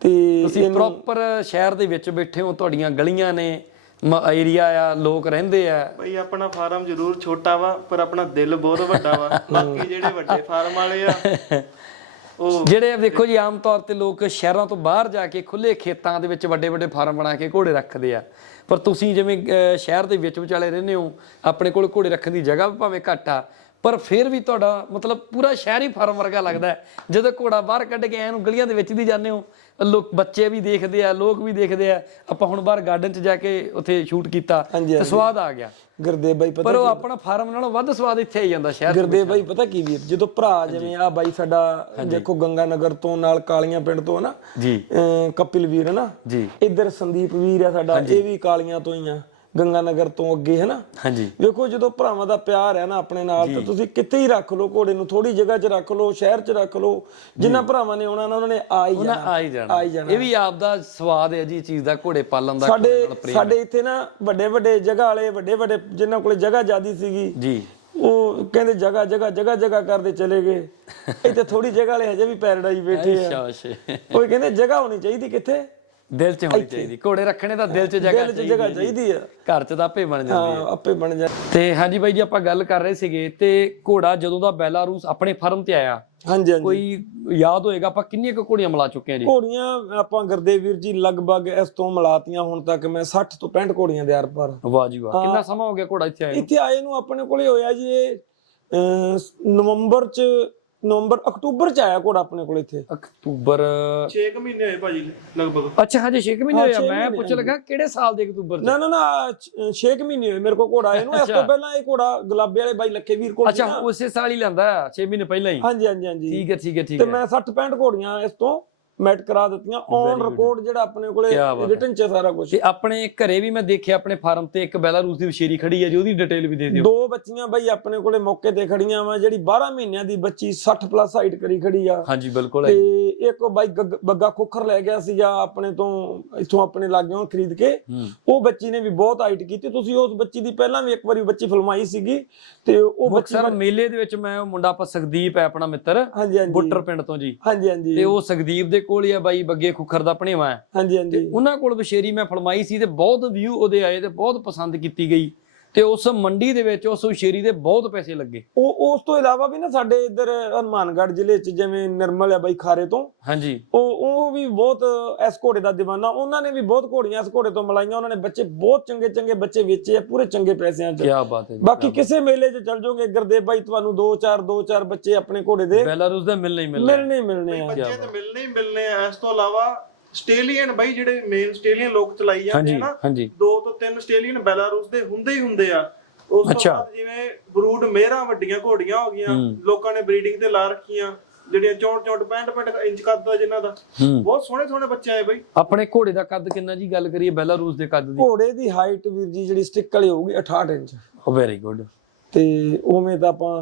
ਤੇ ਤੁਸੀਂ ਪ੍ਰੋਪਰ ਸ਼ਹਿਰ ਦੇ ਵਿੱਚ ਬੈਠੇ ਹੋ ਤੁਹਾਡੀਆਂ ਗਲੀਆਂ ਨੇ ਏਰੀਆ ਆ ਲੋਕ ਰਹਿੰਦੇ ਆ। ਬਈ ਆਪਣਾ ਫਾਰਮ ਜ਼ਰੂਰ ਛੋਟਾ ਵਾ ਪਰ ਆਪਣਾ ਦਿਲ ਬਹੁਤ ਵੱਡਾ ਵਾ। ਬਾਕੀ ਜਿਹੜੇ ਵੱਡੇ ਫਾਰਮ ਵਾਲੇ ਆ ਉਹ ਜਿਹੜੇ ਵੇਖੋ ਜੀ ਆਮ ਤੌਰ ਤੇ ਲੋਕ ਸ਼ਹਿਰਾਂ ਤੋਂ ਬਾਹਰ ਜਾ ਕੇ ਖੁੱਲੇ ਖੇਤਾਂ ਦੇ ਵਿੱਚ ਵੱਡੇ ਵੱਡੇ ਫਾਰਮ ਬਣਾ ਕੇ ਘੋੜੇ ਰੱਖਦੇ ਆ। ਪਰ ਤੁਸੀਂ ਜਿਵੇਂ ਸ਼ਹਿਰ ਦੇ ਵਿੱਚ ਵਿਚਾਲੇ ਰਹਿੰਦੇ ਹੋ ਆਪਣੇ ਕੋਲ ਘੋੜੇ ਰੱਖਣ ਦੀ ਜਗ੍ਹਾ ਵੀ ਭਾਵੇਂ ਘੱਟ ਆ ਪਰ ਫਿਰ ਵੀ ਤੁਹਾਡਾ ਮਤਲਬ ਪੂਰਾ ਸ਼ਹਿਰ ਹੀ ਫਾਰਮ ਵਰਗਾ ਲੱਗਦਾ ਜਦੋਂ ਘੋੜਾ ਬਾਹਰ ਕੱਢ ਕੇ ਐਨੂੰ ਗਲੀਆਂ ਦੇ ਵਿੱਚ ਦੀ ਜਾਂਦੇ ਹੋ ਲੋਕ ਬੱਚੇ ਵੀ ਦੇਖਦੇ ਆ ਲੋਕ ਵੀ ਦੇਖਦੇ ਆ। ਆਪਾਂ ਹੁਣ ਬਾਹਰ ਗਾਰਡਨ 'ਚ ਜਾ ਕੇ ਉੱਥੇ ਸ਼ੂਟ ਕੀਤਾ ਤੇ ਸਵਾਦ ਆ ਗਿਆ। ਗੁਰਦੇ ਬਾਈ ਪਤਾ ਪਰ ਉਹ ਆਪਣਾ ਫਾਰਮ ਨਾਲੋਂ ਵੱਧ ਸਵਾਦ ਇੱਥੇ ਆਈ ਜਾਂਦਾ ਸ਼ਹਿਰ 'ਚ। ਗੁਰਦੇ ਬਾਈ ਪਤਾ ਕੀ ਵੀਰ ਜਦੋਂ ਭਰਾ ਜਿਵੇਂ ਆ ਬਾਈ ਸਾਡਾ ਦੇਖੋ ਗੰਗਾ ਨਗਰ ਤੋਂ ਨਾਲ ਕਾਲੀਆਂ ਪਿੰਡ ਤੋਂ ਹਨਾ ਜੀ। ਕਪਿਲ ਵੀਰ ਹੈ ਜੀ। ਇੱਧਰ ਸੰਦੀਪ ਵੀਰ ਆ ਸਾਡਾ ਇਹ ਵੀ ਕਾਲੀਆਂ ਤੋਂ ਹੀ ਆ। ਗੰਗਾ ਨਗਰ ਤੋਂ ਅੱਗੇ ਹੈ ਨਾ ਹਾਂਜੀ। ਵੇਖੋ ਜਦੋਂ ਭਰਾਵਾਂ ਦਾ ਪਿਆਰ ਹੈ ਨਾ ਆਪਣੇ ਨਾਲ ਤਾਂ ਤੁਸੀਂ ਕਿੱਥੇ ਹੀ ਰੱਖ ਲਓ ਘੋੜੇ ਨੂੰ ਥੋੜੀ ਜਗ੍ਹਾ 'ਚ ਰੱਖ ਲਓ ਸ਼ਹਿਰ 'ਚ ਰੱਖ ਲਓ ਜਿੰਨਾ ਭਰਾਵਾਂ ਨੇ ਆਉਣਾ ਨਾ ਉਹਨਾਂ ਨੇ ਆ ਹੀ ਜਾਣਾ। ਆ ਹੀ ਜਾਣਾ। ਆ ਹੀ ਜਾਣਾ। ਇਹ ਵੀ ਆਪ ਦਾ ਸਵਾਦ ਹੈ ਜੀ ਇਹ ਚੀਜ਼ ਦਾ ਘੋੜੇ ਪਾਲਣ ਦਾ ਸਾਡੇ। ਸਾਡੇ ਇੱਥੇ ਨਾ ਵੱਡੇ ਵੱਡੇ ਜਗ੍ਹਾ ਵਾਲੇ ਵੱਡੇ ਵੱਡੇ ਜਿਨ੍ਹਾਂ ਕੋਲੇ ਜਗ੍ਹਾ ਜ਼ਿਆਦੀ ਸੀਗੀ ਜੀ। ਉਹ ਕਹਿੰਦੇ ਜਗ੍ਹਾ ਜਗ੍ਹਾ ਜਗ੍ਹਾ ਜਗ੍ਹਾ ਕਰਦੇ ਚਲੇ ਗਏ। ਇੱਥੇ ਥੋੜੀ ਜਗ੍ਹਾ ਵਾਲੇ ਹਜੇ ਵੀ ਪੈਰਾਡਾਈਜ਼ ਬੈਠੇ ਆ। ਸ਼ਾਬਾਸ਼ ਉਹ ਕਹਿੰਦੇ ਜਗ੍ਹਾ ਹੋਣੀ ਚਾਹੀਦੀ ਕਿੱਥੇ? ਦਿਲ 'ਚ ਹੋਣੀ ਚਾਹੀਦੀ ਘੋੜੇ ਰੱਖਣੇ ਤਾਂ ਦਿਲ 'ਚ ਜਗ੍ਹਾ ਦਿਲ 'ਚ ਜਗ੍ਹਾ ਚਾਹੀਦੀ ਆ ਘਰ 'ਚ ਤਾਂ ਆਪੇ ਬਣ ਜਾਂਦੀ ਹਾਂ ਆਪੇ ਬਣ ਜਾ ਤੇ ਹਾਂਜੀ ਬਾਈ ਜੀ ਆਪਾਂ ਗੱਲ ਕਰ ਰਹੇ ਸੀਗੇ ਤੇ ਘੋੜਾ ਜਦੋਂ ਦਾ ਬੈਲਾਰੂਸ ਆਪਣੇ ਫਰਮ ਤੇ ਆਇਆ ਹਾਂਜੀ ਹਾਂਜੀ। ਕੋਈ ਯਾਦ ਹੋਏਗਾ? ਆਪਾਂ ਕਿੰਨੀਆਂ ਕੁ ਘੋੜੀਆਂ ਮਿਲਾ ਚੁੱਕੇ ਹਾਂ ਜੀ? ਘੋੜੀਆਂ ਆਪਾਂ ਗੁਰਦੇਵ ਵੀਰ ਜੀ ਲਗਭਗ ਇਸ ਤੋਂ ਮਿਲਾਤੀਆਂ ਹੁਣ ਤੱਕ ਮੈਂ 60 ਤੋਂ 65 ਘੋੜੀਆਂ ਦੇ ਆਰ ਪਰ। ਵਾਹ ਜੀ ਵਾਹ। ਕਿੰਨਾ ਸਮਾਂ ਹੋ ਗਿਆ ਘੋੜਾ ਇੱਥੇ ਆਏ ਇੱਥੇ ਆਏ ਨੂੰ ਆਪਣੇ ਕੋਲੇ ਹੋਇਆ ਜੀ ਇਹ ਨਵੰਬਰ ਚ ਨਵੰਬਰ ਅਕਤੂਬਰ ਚ ਆਇਆ ਘੋੜਾ ਆਪਣੇ ਕੋਲੇ ਇੱਥੇ। ਅਕਤੂਬਰ 6 ਮਹੀਨੇ ਹੋਏ ਭਾਜੀ ਲਗਭਗ। ਅੱਛਾ ਹਜੇ 6 ਮਹੀਨੇ ਹੋਇਆ ਮੈਂ ਪੁੱਛ ਲਗਾ ਕਿਹੜੇ ਸਾਲ ਦੇ ਅਕਤੂਬਰ ਨਾ ਨਾ ਨਾ 6 ਮਹੀਨੇ ਹੋਏ ਮੇਰੇ ਕੋਲ ਘੋੜਾ ਆਏ ਨੂੰ ਇਸ ਤੋਂ ਪਹਿਲਾਂ ਇਹ ਘੋੜਾ ਗੁਲਾਬੇ ਵਾਲੇ ਬਾਈ ਲੱਖੇ ਵੀਰ ਕੋਲ ਅੱਛਾ। ਉਸੇ ਸਾਲ ਹੀ ਲੈਂਦਾ 6 ਮਹੀਨੇ ਪਹਿਲਾਂ ਹੀ। ਹਾਂਜੀ ਹਾਂਜੀ ਹਾਂਜੀ। ਠੀਕ ਹੈ ਠੀਕ ਹੈ ਠੀਕ ਤੇ ਹੈ। ਮੈਂ 60 65 ਘੋੜੀਆਂ ਇਸ ਤੋਂ ਮੈਟ ਕਰਾ ਦਿੱਤੀਆਂ ਔਨ ਰਿਕਾਰਡ ਜਿਹੜਾ ਆਪਣੇ ਕੋਲੇ। ਰਿਟਨ ਚ ਸਾਰਾ ਕੁਝ ਤੇ ਆਪਣੇ ਘਰੇ ਵੀ ਮੈਂ ਦੇਖਿਆ ਆਪਣੇ ਫਾਰਮ ਤੇ ਇੱਕ ਬੈਲਾਰੂਸ ਦੀ ਵਸ਼ੇਰੀ ਖੜੀ ਹੈ ਜੀ ਉਹਦੀ ਡਿਟੇਲ ਵੀ ਦੇ ਦਿਓ। ਦੋ ਬੱਚੀਆਂ ਬਾਈ ਆਪਣੇ ਕੋਲੇ ਮੌਕੇ ਤੇ ਖੜੀਆਂ ਵਾ ਜਿਹੜੀ 12 ਮਹੀਨਿਆਂ ਦੀ ਬੱਚੀ 60 ਪਲੱਸ ਹਾਈਟ ਕਰੀ ਖੜੀ ਆ। ਹਾਂਜੀ ਬਿਲਕੁਲ ਹੈ ਤੇ ਇੱਕ ਬਾਈ ਬੱਗਾ ਖੋਖਰ ਲੈ ਗਿਆ ਸੀਗਾ ਆਪਣੇ ਤੋਂ ਇੱਥੋਂ ਆਪਣੇ ਲਾਗਿਓਂ ਖਰੀਦ ਕੇ। ਉਹ ਬੱਚੀ ਨੇ ਵੀ ਬਹੁਤ ਹਾਈਟ ਕੀਤੀ। ਤੁਸੀਂ ਉਸ ਬੱਚੀ ਦੀ ਪਹਿਲਾਂ ਵੀ ਇੱਕ ਵਾਰੀ ਬੱਚੀ ਫਿਲਮਾਈ ਸੀਗੀ ਤੇ ਉਹ ਬੱਚੀ ਮੁਕਤਸਰ ਮੇਲੇ ਦੇ ਵਿੱਚ ਮੈਂ ਉਹ ਮੁੰਡਾ ਆਪਾਂ ਸੁਖਦੀਪ ਹੈ ਆਪਣਾ ਮਿੱਤਰ ਹਾਂਜੀ ਹਾਂਜੀ। ਬੁੱਟਰ ਪਿੰਡ ਤੋਂ ਜੀ। ਹਾਂਜੀ ਹਾਂਜੀ। ਤੇ ਉਹ ਸੁਖਦੀਪ ਦੇ ਕੋਲ ਹੀ ਆ ਬਾਈ ਬੱਗੇ ਖੁੱਖਰ ਦਾ ਭਣੇਵਾ ਹੈ। ਹਾਂਜੀ ਹਾਂਜੀ। ਉਹਨਾਂ ਕੋਲ ਬਸ਼ੇਰੀ ਮੈਂ ਫਲਮਾਈ ਸੀ ਤੇ ਬਹੁਤ ਵਿਊ ਉਹਦੇ ਆਏ ਤੇ ਬਹੁਤ ਪਸੰਦ ਕੀਤੀ ਗਈ। ਤੇ ਉਸ ਮੰਡੀ ਦੇ ਵਿੱਚ ਉਸ ਬਸ਼ੇਰੀ ਦੇ ਬਹੁਤ ਪੈਸੇ ਲੱਗੇ। ਉਹ ਉਸ ਤੋਂ ਇਲਾਵਾ ਵੀ ਨਾ ਸਾਡੇ ਇੱਧਰ ਹਨੂਮਾਨਗੜ੍ਹ ਜ਼ਿਲ੍ਹੇ 'ਚ ਜਿਵੇਂ ਨਿਰਮਲ ਆ ਬਾਈ ਖਾਰੇ ਤੋਂ। ਹਾਂਜੀ। ਉਹ ਉਹ ਵੀ ਬਹੁਤ ਇਸ ਘੋੜੇ ਦਾ دیਵਾਨਾ ਉਹਨਾਂ ਨੇ ਵੀ ਬਹੁਤ ਘੋੜੀਆਂ ਇਸ ਘੋੜੇ ਤੋਂ ਮਲਾਈਆਂ। ਉਹਨਾਂ ਨੇ ਬੱਚੇ ਬਹੁਤ ਚੰਗੇ ਚੰਗੇ ਬੱਚੇ ਵੇਚੇ ਆ ਪੂਰੇ ਚੰਗੇ ਪੈਸਿਆਂ 'ਚ। ਕੀ ਬਾਤ ਹੈ ਜੀ ਬਾਕੀ ਕਿਸੇ ਮੇਲੇ 'ਚ ਚੱਲ ਜਾਓਗੇ ਗੁਰਦੇਵ ਬਾਈ ਤੁਹਾਨੂੰ 2-4 2-4 ਬੱਚੇ ਆਪਣੇ ਘੋੜੇ ਦੇ ਬੈਲਾਰੂਸ ਦਾ ਮਿਲਣਾ ਹੀ ਮਿਲਣਾ ਮਿਲਣੇ ਹੀ ਮਿਲਣੇ ਆ। ਬੱਚੇ ਤੇ ਮਿਲਣੇ ਹੀ ਮਿਲਣੇ ਆ। ਇਸ ਤੋਂ ਇਲਾਵਾ ਆਸਟ੍ਰੇਲੀਅਨ ਬਾਈ ਜਿਹੜੇ ਮੇਨ ਆਸਟ੍ਰੇਲੀਅਨ ਲੋਕ ਚਲਾਈ ਜਾਂਦੇ ਹਾਂਜੀ ਨਾ ਹਾਂਜੀ। ਦੋ ਤੋਂ ਤਿੰਨ ਆਸਟ੍ਰੇਲੀਅਨ ਬੈਲਾਰੂਸ ਦੇ ਹੁੰਦੇ ਹੀ ਹੁੰਦੇ ਆ। ਉਸ ਤੋਂ ਅੱਛਾ। ਬਾਅਦ ਜਿਵੇਂ ਬਰੂਡ ਮੇਰਾ ਵੱਡੀਆਂ ਘੋੜੀਆਂ ਹੋ ਗਈਆਂ ਲੋਕਾਂ ਨੇ ਬਰੀਡਿੰਗ ਤੇ ਲਾ ਰੱਖੀਆਂ ਜਿਹੜੀਆਂ 64 64 65 65 ਇੰਚ ਕੱਦ ਦਾ ਜਿਨ੍ਹਾਂ ਦਾ। ਹੂੰ। ਬਹੁਤ ਸੋਹਣੇ ਸੋਹਣੇ ਬੱਚੇ ਆਏ ਬਾਈ। ਆਪਣੇ ਘੋੜੇ ਦਾ ਕੱਦ ਕਿੰਨਾ ਜੀ? ਗੱਲ ਕਰੀਏ ਬੈਲਾਰੂਸ ਦੇ ਕੱਦ ਦੀ। ਘੋੜੇ ਦੀ ਹਾਈਟ ਵੀਰ ਜੀ ਜਿਹੜੀ ਸਟਿੱਕ ਵਾਲੀ ਹੋਊਗੀ 68 ਇੰਚ। ਉਹ ਵੈਰੀ ਗੁੱਡ ਤੇ ਉਵੇਂ ਤਾਂ ਆਪਾਂ